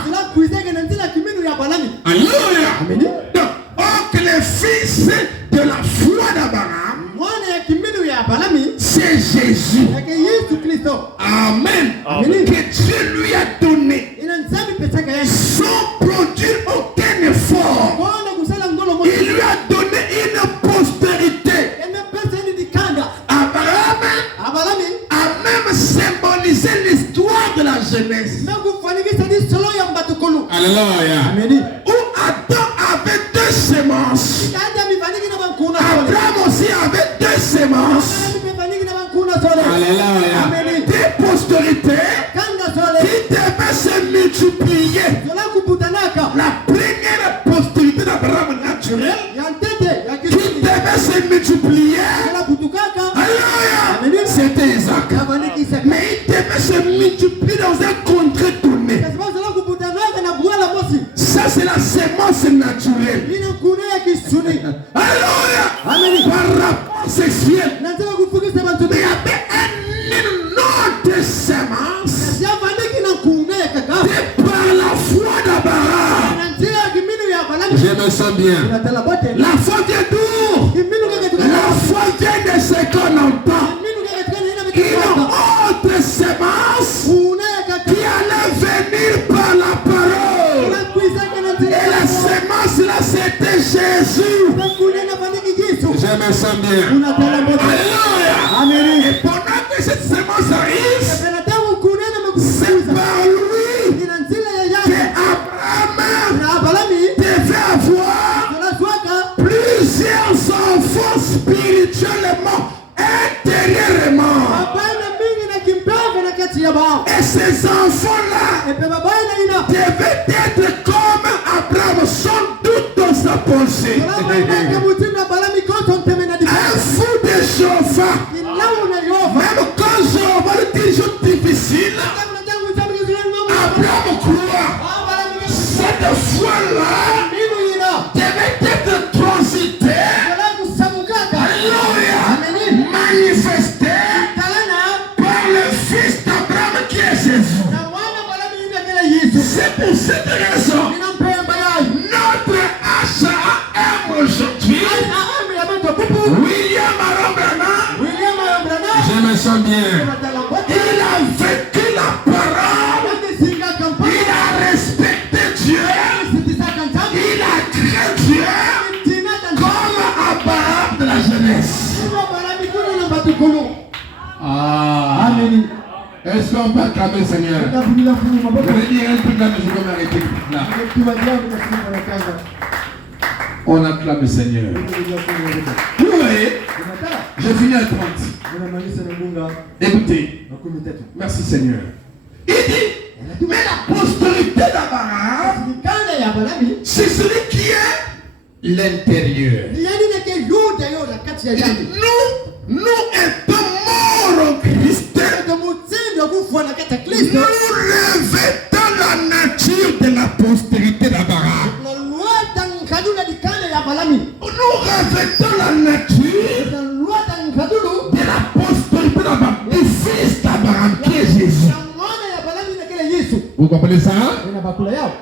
Alléluia. Donc, que le fils de la foi d'Abraham, c'est Jésus. Amen. Que Dieu lui a donné sans produire aucun effort. Il lui a donné une postérité. Abraham a même symbolisé l'histoire de la jeunesse. Alléluia. Où Adam avait deux semences. Abraham aussi avait deux semences. Alléluia. Des postérités qui devaient se multiplier. La première postérité d'Abraham naturelle qui devait se multiplier. Alléluia. C'était Isaac. Mais il devait se multiplier dans un contrée tourné. Ça c'est la semence naturelle. Alléluia. Par rapport sexuel. Mais il y avait une autre semence. C'est par la foi d'Abraham. Je me sens bien. La foi vient d'où? La foi vient de ce qu'on entend. Une autre semence qui allait venir par la parole. Et la semence là c'était Jésus. Je me sens bien. Alléluia. Et pendant que cette semence arrive, c'est par lui que Abraham devait avoir plusieurs enfants spirituellement, intérieurement. Et ces enfants-là devaient être comme Abraham, sans doute dans sa pensée. Un fou de chauffard. Même quand je vois des choses difficiles, Abraham croit. Cette foi-là devait être transitée. Alléluia. Manifestée par le fils d'Abraham qui est Jésus. C'est pour cette raison notre achat aime aujourd'hui William Arambana. Je me sens bien. Il a vécu la parole. Il a respecté Dieu. Il a cru Dieu comme Abraham de la jeunesse. Amen. Est-ce qu'on peut acclamer le Seigneur? Je vais dire un truc là, mais je vais m'arrêter là. On acclame le Seigneur. Vous voyez, je finis à 30. Écoutez. Merci Seigneur. Il dit, mais la postérité d'Abraham, c'est celui qui est l'intérieur. Nous étant morts en Christ, nous revêtons la nature de la postérité d'Abraham. Nous revêtons la nature de la postérité d'Abraham, du fils d'Abraham qui est Jésus. Vous comprenez ça?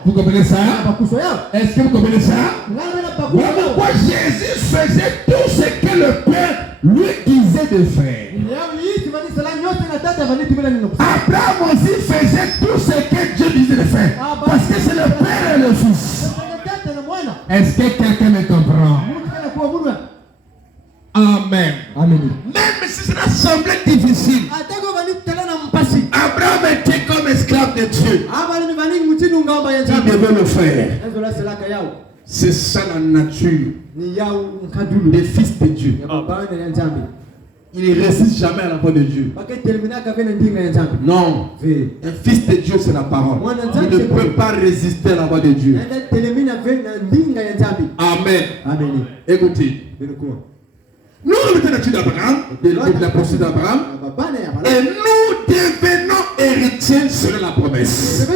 Vous comprenez ça? Est-ce que vous comprenez ça? Voilà pourquoi Jésus faisait tout ce que le Père lui disait de faire. Abraham aussi faisait tout ce que Dieu disait de faire. Parce que c'est le Père et le Fils. Est-ce que quelqu'un me comprend? Amen. Amen. Même si cela semblait difficile, Abraham était comme esclave de Dieu. Il devait le faire. C'est ça la nature des fils de Dieu. Il ne résiste jamais à la voix de Dieu. Non. Un fils de Dieu, c'est la parole. Il ne peut pas résister à la voix de Dieu. Amen. Amen. Écoutez. Nous, nous étions d'Abraham, de la procédure d'Abraham, et nous devenons héritiers selon la promesse.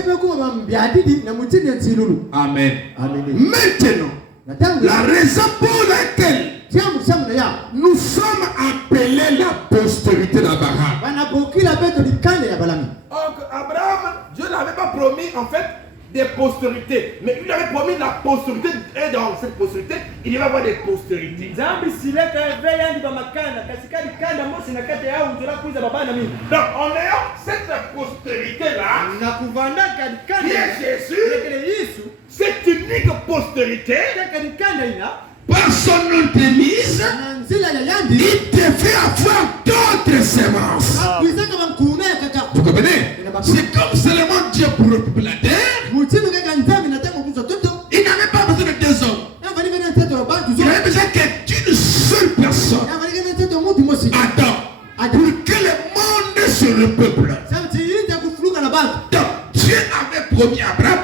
Amen. Maintenant, la raison pour laquelle nous sommes appelés la postérité d'Abraham. Abraham, Dieu n'avait pas promis en fait des postérités, mais il avait promis la postérité, et dans cette postérité, il y va avoir des postérités. Donc en ayant cette postérité-là, qui est Jésus, cette unique postérité, par son nom de mise, il devait avoir d'autres semences. Vous comprenez? C'est comme seulement Dieu pour occuper la terre. Il n'avait pas besoin de deux hommes. Il avait besoin d'une seule personne. Adam, pour que le monde se repeuple. Donc Dieu avait promis à Abraham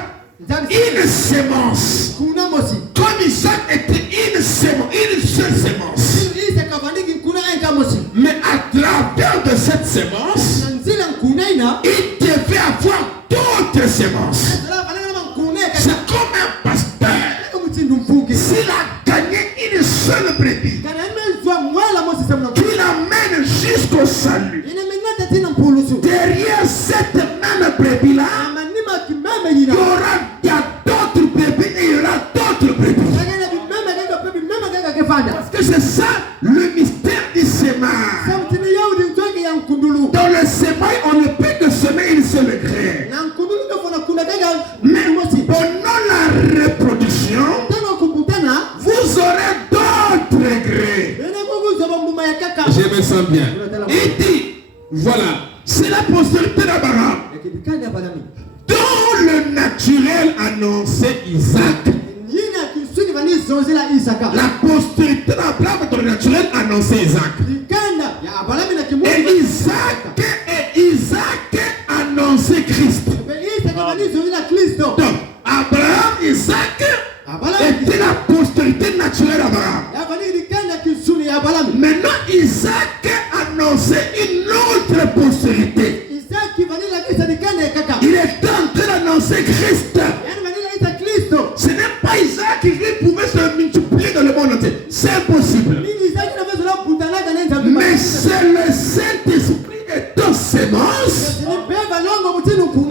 une sémence. Comme Isaac était une sémence, une seule sémence. Mais à travers de cette sémence, il devait avoir d'autres sémences. C'est comme un pasteur. S'il a gagné une seule brebis, qu'il l'amène jusqu'au salut. Derrière cette même brebis-là, il y aura d'autres brebis et il y aura d'autres brebis. Parce que c'est ça le mystère du sémage. Dans le sémail, on ne peut que semer une seule graine. Mais pendant la reproduction, vous aurez d'autres graines. Je me sens bien. Il dit, voilà, c'est la postérité d'Abraham. Dans le naturel annonçait Isaac. La postérité d'Abraham dans le naturel annonçait Isaac. Et Isaac annonçait Christ. Donc, Abraham, Isaac était la postérité naturelle d'Abraham. Maintenant, Isaac annonçait une autre postérité. Il est en train d'annoncer Christ. Ce n'est pas Isaac qui pouvait se multiplier dans le monde entier. C'est impossible. Mais c'est le Saint-Esprit étant sémence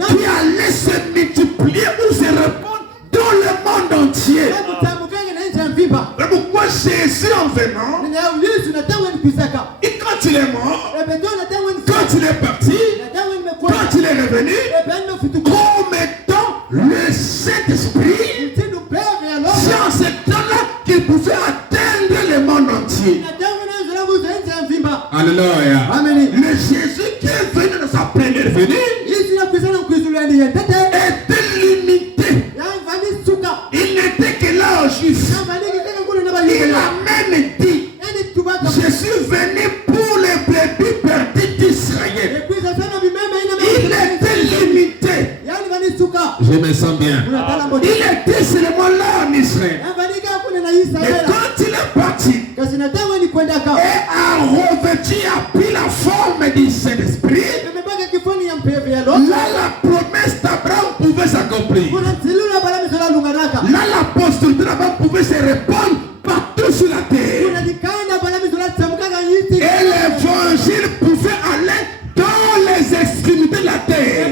qui allait se multiplier ou se répandre dans le monde entier. Mais pourquoi Jésus en venant, et quand il est mort, quand il est parti, quand il est revenu, comme étant le Saint-Esprit, c'est en ce temps-là qu'il pouvait atteindre le monde entier. Alléluia. Le Jésus qui est venu dans sa première venue était limité. Il n'était que là aux Juifs. Il a même dit, je suis venu pour les brebis perdues d'Israël. Il était limité. Je me sens bien. Il était seulement là en Israël. Et quand il est parti et a revêtu, a pris la forme du Saint-Esprit, là la promesse d'Abraham pouvait s'accomplir. Là la postérité d'Abraham pouvait se répandre partout sur la terre. Et l'évangile pouvait aller dans les extrémités de la terre.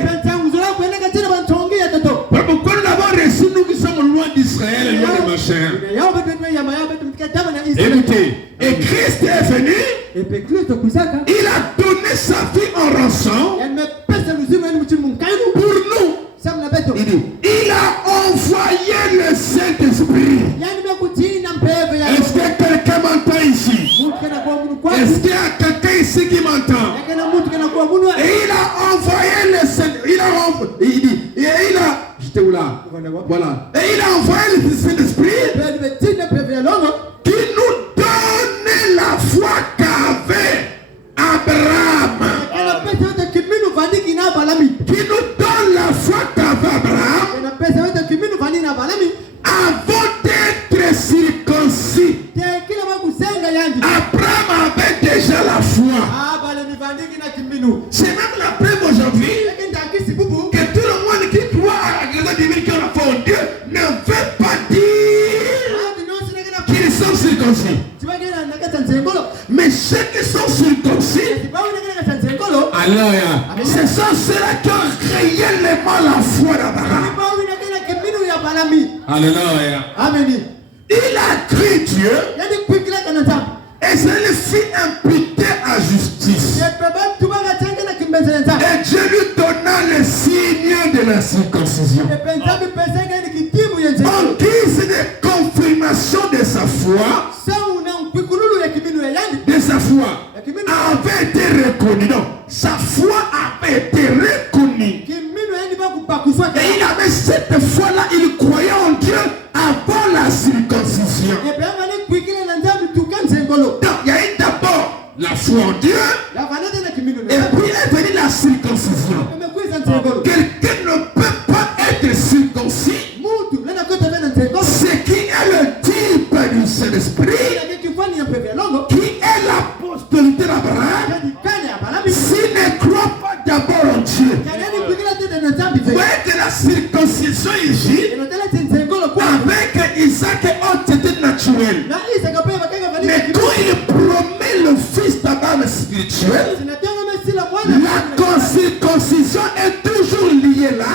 Pourquoi nous l'avons reçu, nous qui sommes loin d'Israël et loin de ma chair? Écoutez, et Christ est venu, il a donné sa vie en rançon pour nous. Il a envoyé le Saint-Esprit Alléluia. Ce sont ceux-là qui ont réellement la foi d'Abraham. Alléluia. Amen. Il a cru Dieu et ça lui fit imputer à justice. Et Dieu lui donna le signe de la circoncision. En guise de confirmation de sa foi, avait été reconnue. Donc, sa foi avait été reconnue. Et il avait cette foi-là, il croyait en Dieu avant la circoncision. Donc, il y a eu d'abord la foi en Dieu, et puis est venue la circoncision. Quelqu'un ne peut pas être circoncis, ce qui est le type du Saint-Esprit, qui est l'apostolité d'Abraham, s'il ne croit pas d'abord en Dieu. Vous voyez que la circoncision ici, avec Isaac, ont été naturels. Mais quand il promet le fils d'Abraham spirituel, la circoncision est toujours liée là.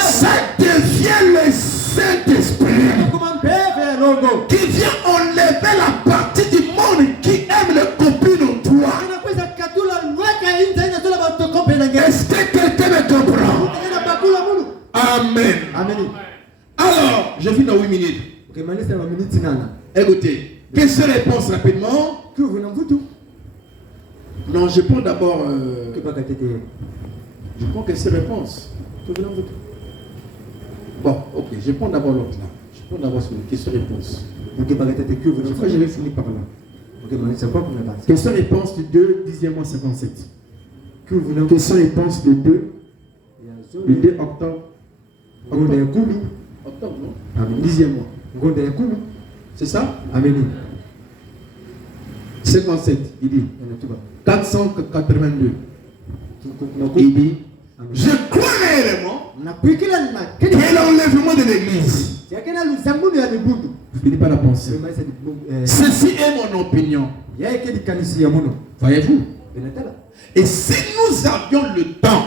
Ça devient le Saint-Esprit qui vient enlever la partie du monde qui aime le copine en toi. Est-ce que quelqu'un me comprend? Amen. Alors, je finis dans 8 minutes. Écoutez, quelle seule réponse rapidement? Non, je prends d'abord. Je prends quelle seule réponse? Bon, ok, je prends d'abord l'autre là. Je prends d'abord sur une question réponse. Je crois que je vais finir par là. Question réponse du 2, 10e mois 57. Question réponse du 2, le 2 octobre. Octobre, non? 10e mois. C'est ça? Amen. 57, il dit. 482. Il dit, je crois réellement que l'enlèvement de l'église. Je ne finis pas la pensée. Ceci est mon opinion. Voyez-vous? Et si nous avions le temps,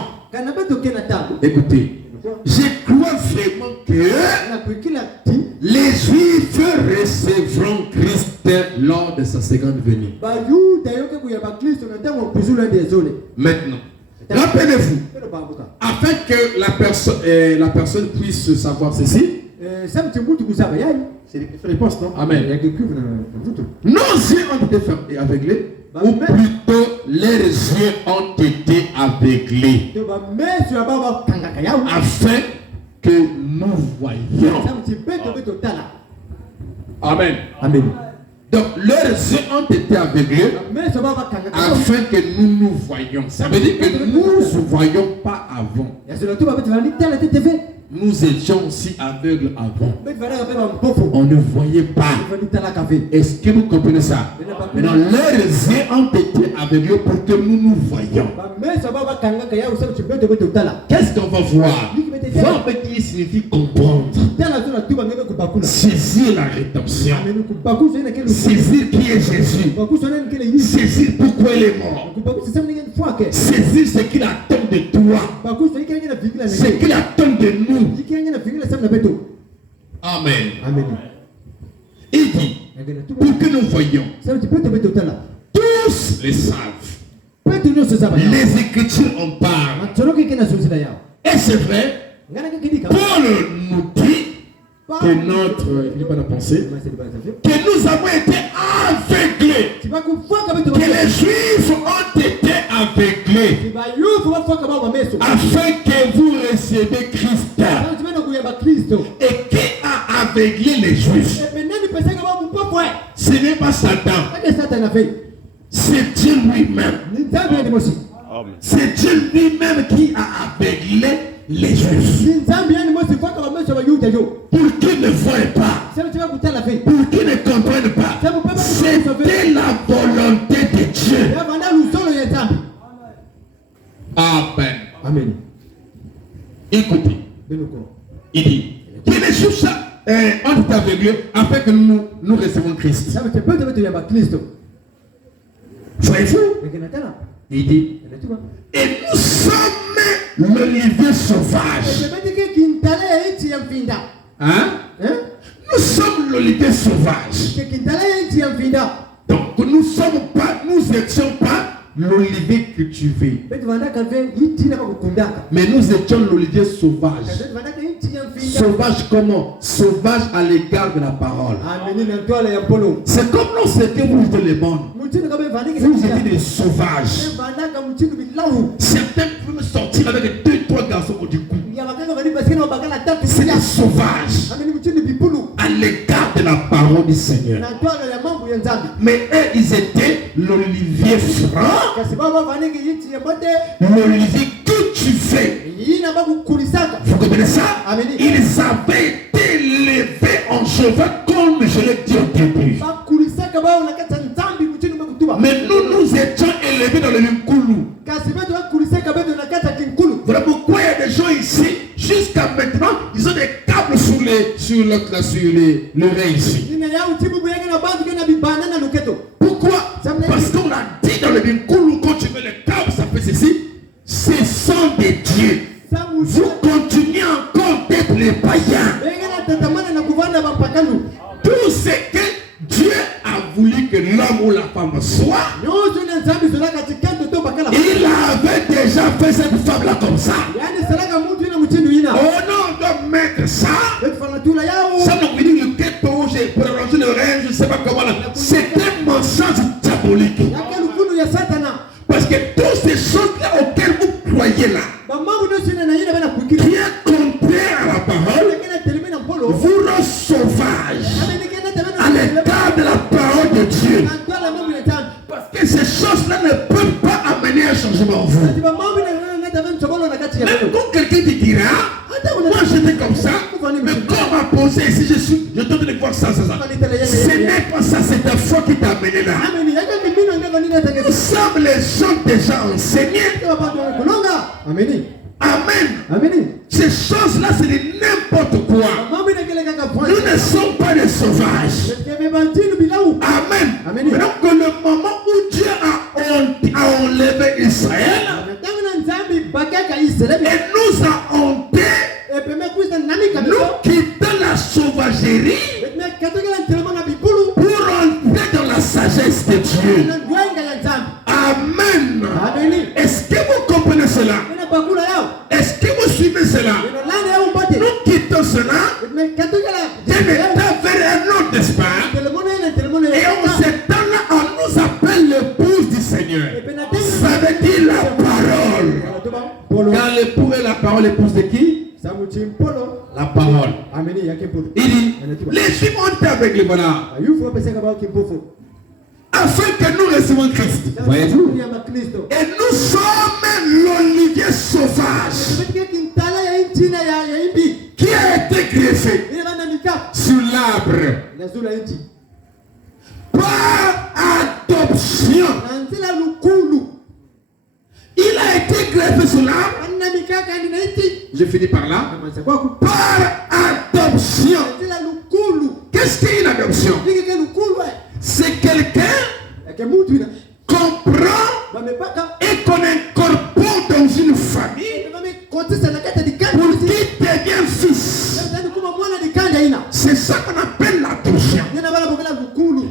écoutez, je crois vraiment que les Juifs recevront Christ lors de sa seconde venue. Maintenant, rappelez-vous, afin que la personne puisse savoir ceci, c'est une réponse, non? Amen. Nos yeux ont été fermés, aveuglés, ou plutôt leurs yeux ont été aveuglés, afin que nous voyions. Amen. Donc leurs yeux ont été aveuglés afin que nous voyions. Ça veut dire que nous ne voyions pas avant. Nous étions aussi aveugles avant. On ne voyait pas. Est-ce que vous comprenez ça? Maintenant, leurs yeux ont été aveuglés pour que nous nous voyions. Qu'est-ce qu'on va voir? Voir qui signifie comprendre. Saisir la rédemption. Saisir qui est Jésus. Saisir pourquoi il est mort. Saisir ce qu'il attend de toi. Ce qu'il attend de nous. Amen. Il dit, pour que nous voyions, tous les savent. Les Écritures en parlent. Et c'est vrai, Paul nous dit que nous avons été aveuglés. Que les Juifs ont été aveuglés afin que vous receviez Christ. Et qui a aveuglé les Juifs? Ce n'est pas Satan. C'est Dieu lui-même. C'est Dieu lui-même qui a aveuglé les Juifs. Pour qu'ils ne voient pas. Pour qu'ils ne comprennent pas. C'était la volonté de Dieu. Amen. Écoutez. Il dit que les Juifs ont été aveuglés afin que nous recevons Christ. Voyez-vous? Il dit, et nous sommes l'olivier sauvage. Hein? Nous sommes l'olivier sauvage. Donc nous n'étions pas l'olivier cultivé. Mais nous étions l'olivier sauvage. Sauvage comment? Sauvage à l'égard de la parole. C'est comme lorsque vous êtes les mondes. Vous êtes des sauvages. Certains peuvent sortir avec 2-3 garçons du cou. C'est des sauvages à l'égard de la parole du Seigneur. Mais eux, ils étaient l'olivier franc, l'olivier cultivé. Vous comprenez ça? Ils avaient été élevés en cheval, comme je l'ai dit au début. Mais nous étions élevés dans le Nkoulou. Voilà pourquoi il y a des gens ici, jusqu'à maintenant, ils ont des câbles sur l'oreille ici. Pourquoi? Parce qu'on a dit dans le Nkoulou, quand tu mets les câbles, ça fait ceci. Ce sont des dieux. Vous continuez encore d'être les païens. Tout ce que Dieu a voulu que l'homme ou la femme soit, il avait déjà fait cette femme-là comme ça. Oh non, on doit mettre ça. Ça nous dit le ghetto, pour arranger le rêve, je ne sais pas comment. C'est un mensonge diabolique. Parce que toutes ces choses-là auxquelles vous croyez là, qui est contraire à la parole, vous rend sauvage à l'égard de la parole de Dieu. Parce que ces choses-là ne peuvent pas amener un changement en vous. Même quand quelqu'un te dira, moi j'étais comme ça, mais quand on m'a posé ici, je tente de voir ça. Ce n'est pas ça, c'est ta foi qui t'a amené là. Nous sommes les gens déjà enseignés. Amen. Ces choses-là, c'est de n'importe quoi. Nous ne sommes pas des sauvages. Amen. Maintenant que le moment où Dieu a enlevé Israël et nous a honté, nous quittons la sauvagerie pour entrer dans la sagesse de Dieu. Amen. Est-ce que vous comprenez cela? Est-ce que vous suivez cela? Nous quittons cela d'un état vers un autre, n'est-ce pas? Et on s'étend là, on nous appelle l'épouse du Seigneur. Ça veut dire la parole. Car l'époux est la parole, l'épouse de qui? La parole. Il dit, les Juifs ont été avec les bonheurs afin que nous recevons Christ. Voyez-vous? Et nous sommes l'olivier sauvage qui a été greffé sur l'arbre par adoption. Il a été greffé sur l'arbre. Je finis par là. Par adoption. Qu'est-ce qu'est une adoption? C'est quelqu'un qu'on prend et qu'on incorpore dans une famille pour qu'il devienne fils. C'est ça qu'on appelle l'adoption.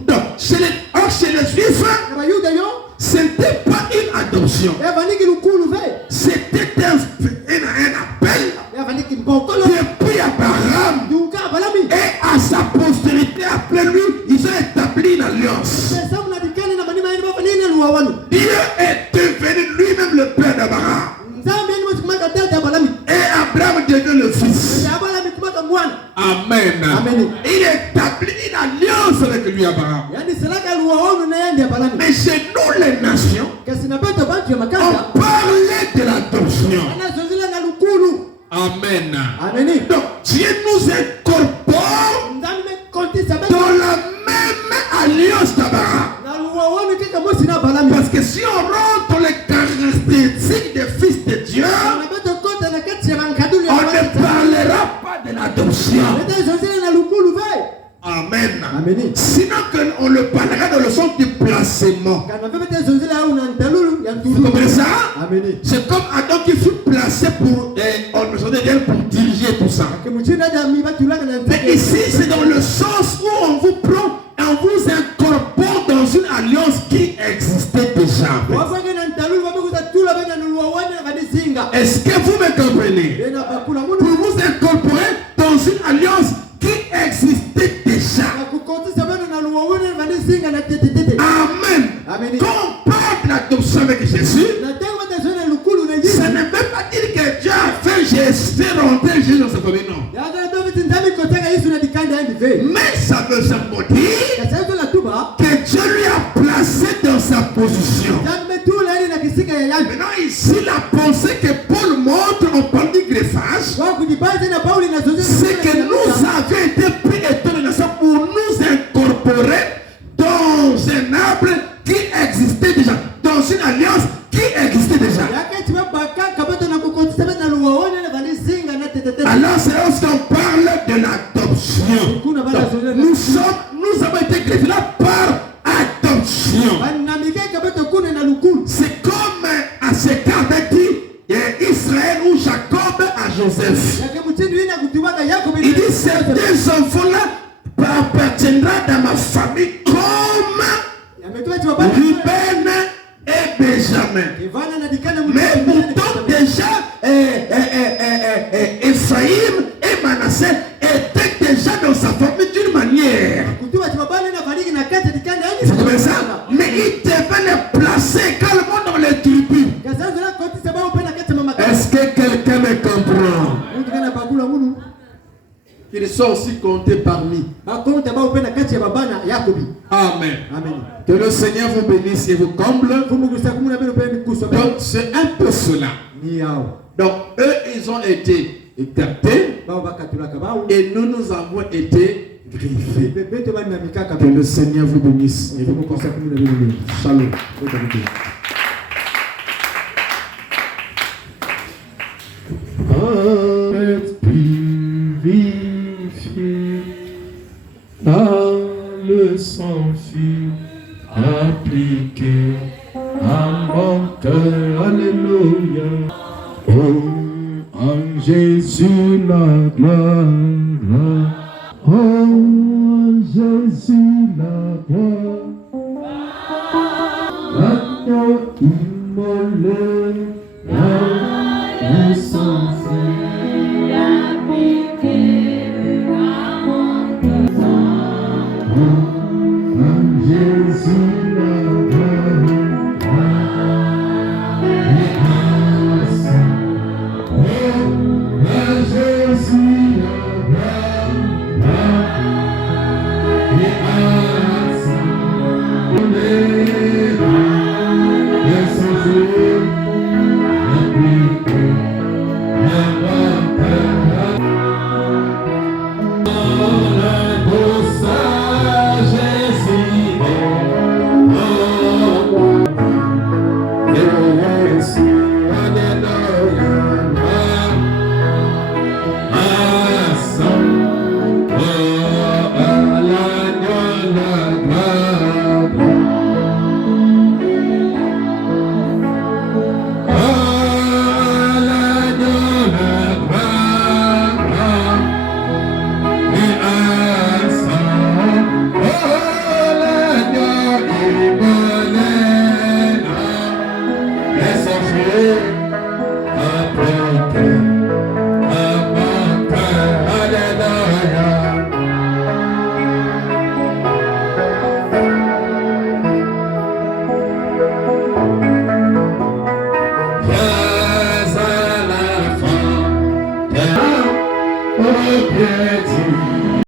Donc, chez les Juifs, ce n'était pas une adoption. C'était un appel depuis Abraham et à sa postérité après lui, ils ont établi une alliance. Dieu est devenu lui-même le père d'Abraham. Et Abraham devient le fils. Amen. Il établit une alliance avec lui, Abraham. Mais chez nous, les nations, on parlait de l'adoption. Amen. Donc, Dieu nous incorpore dans la même alliance d'Abraham. Parce que si on rentre dans les caractéristiques des fils de Dieu, on ne parlera pas de l'adoption. Amen. Sinon on le parlera dans le sens du placement. Vous comprenez ça? Amen. C'est comme Adam qui fut placé pour, pour diriger tout ça. Mais ici, c'est dans le sens où on vous prend, on vous incorpore dans une alliance qui existait déjà. Est-ce que vous me comprenez? Pour vous incorporer dans une alliance qui existait déjà. Amen. Quand on parle de l'adoption avec Jésus, ça ne veut pas dire que Dieu a fait Jésus rentrer Jésus dans sa famille, non. Mais ça veut simplement dire que Dieu lui a placé dans sa position. Maintenant ici, la pensée que Paul montre en parlant du greffage, c'est que nous avions été pris étonnés pour nous incorporer dans un arbre qui existait déjà, dans une alliance qui existait déjà. Alors c'est lorsqu'on parle de l'adoption. Nous avons été greffés là par adoption. C'est comme à ce cas avec Israël ou Jacob à Joseph. Il dit ces enfants-là appartiendront dans ma famille comme Ruben et Benjamin. Mais pourtant déjà Ephraïm et Manassé étaient déjà dans sa famille d'une manière. Vous comprenez ça? Mais il devait les placer calmement dans les tribus. Est-ce que quelqu'un me comprend? Ils sont aussi comptés parmi. Amen. Que le Seigneur vous bénisse et vous comble. Donc c'est un peu cela. Donc eux ils ont été écartés et nous avons été griffés. Que le Seigneur vous bénisse et vous comble. Shalom. Dans le sang fut appliqué à mon cœur, alléluia. Oh, en Jésus la gloire, oh, en Jésus la gloire, l'agneau immolé, dans le sang fut appliqué à mon cœur.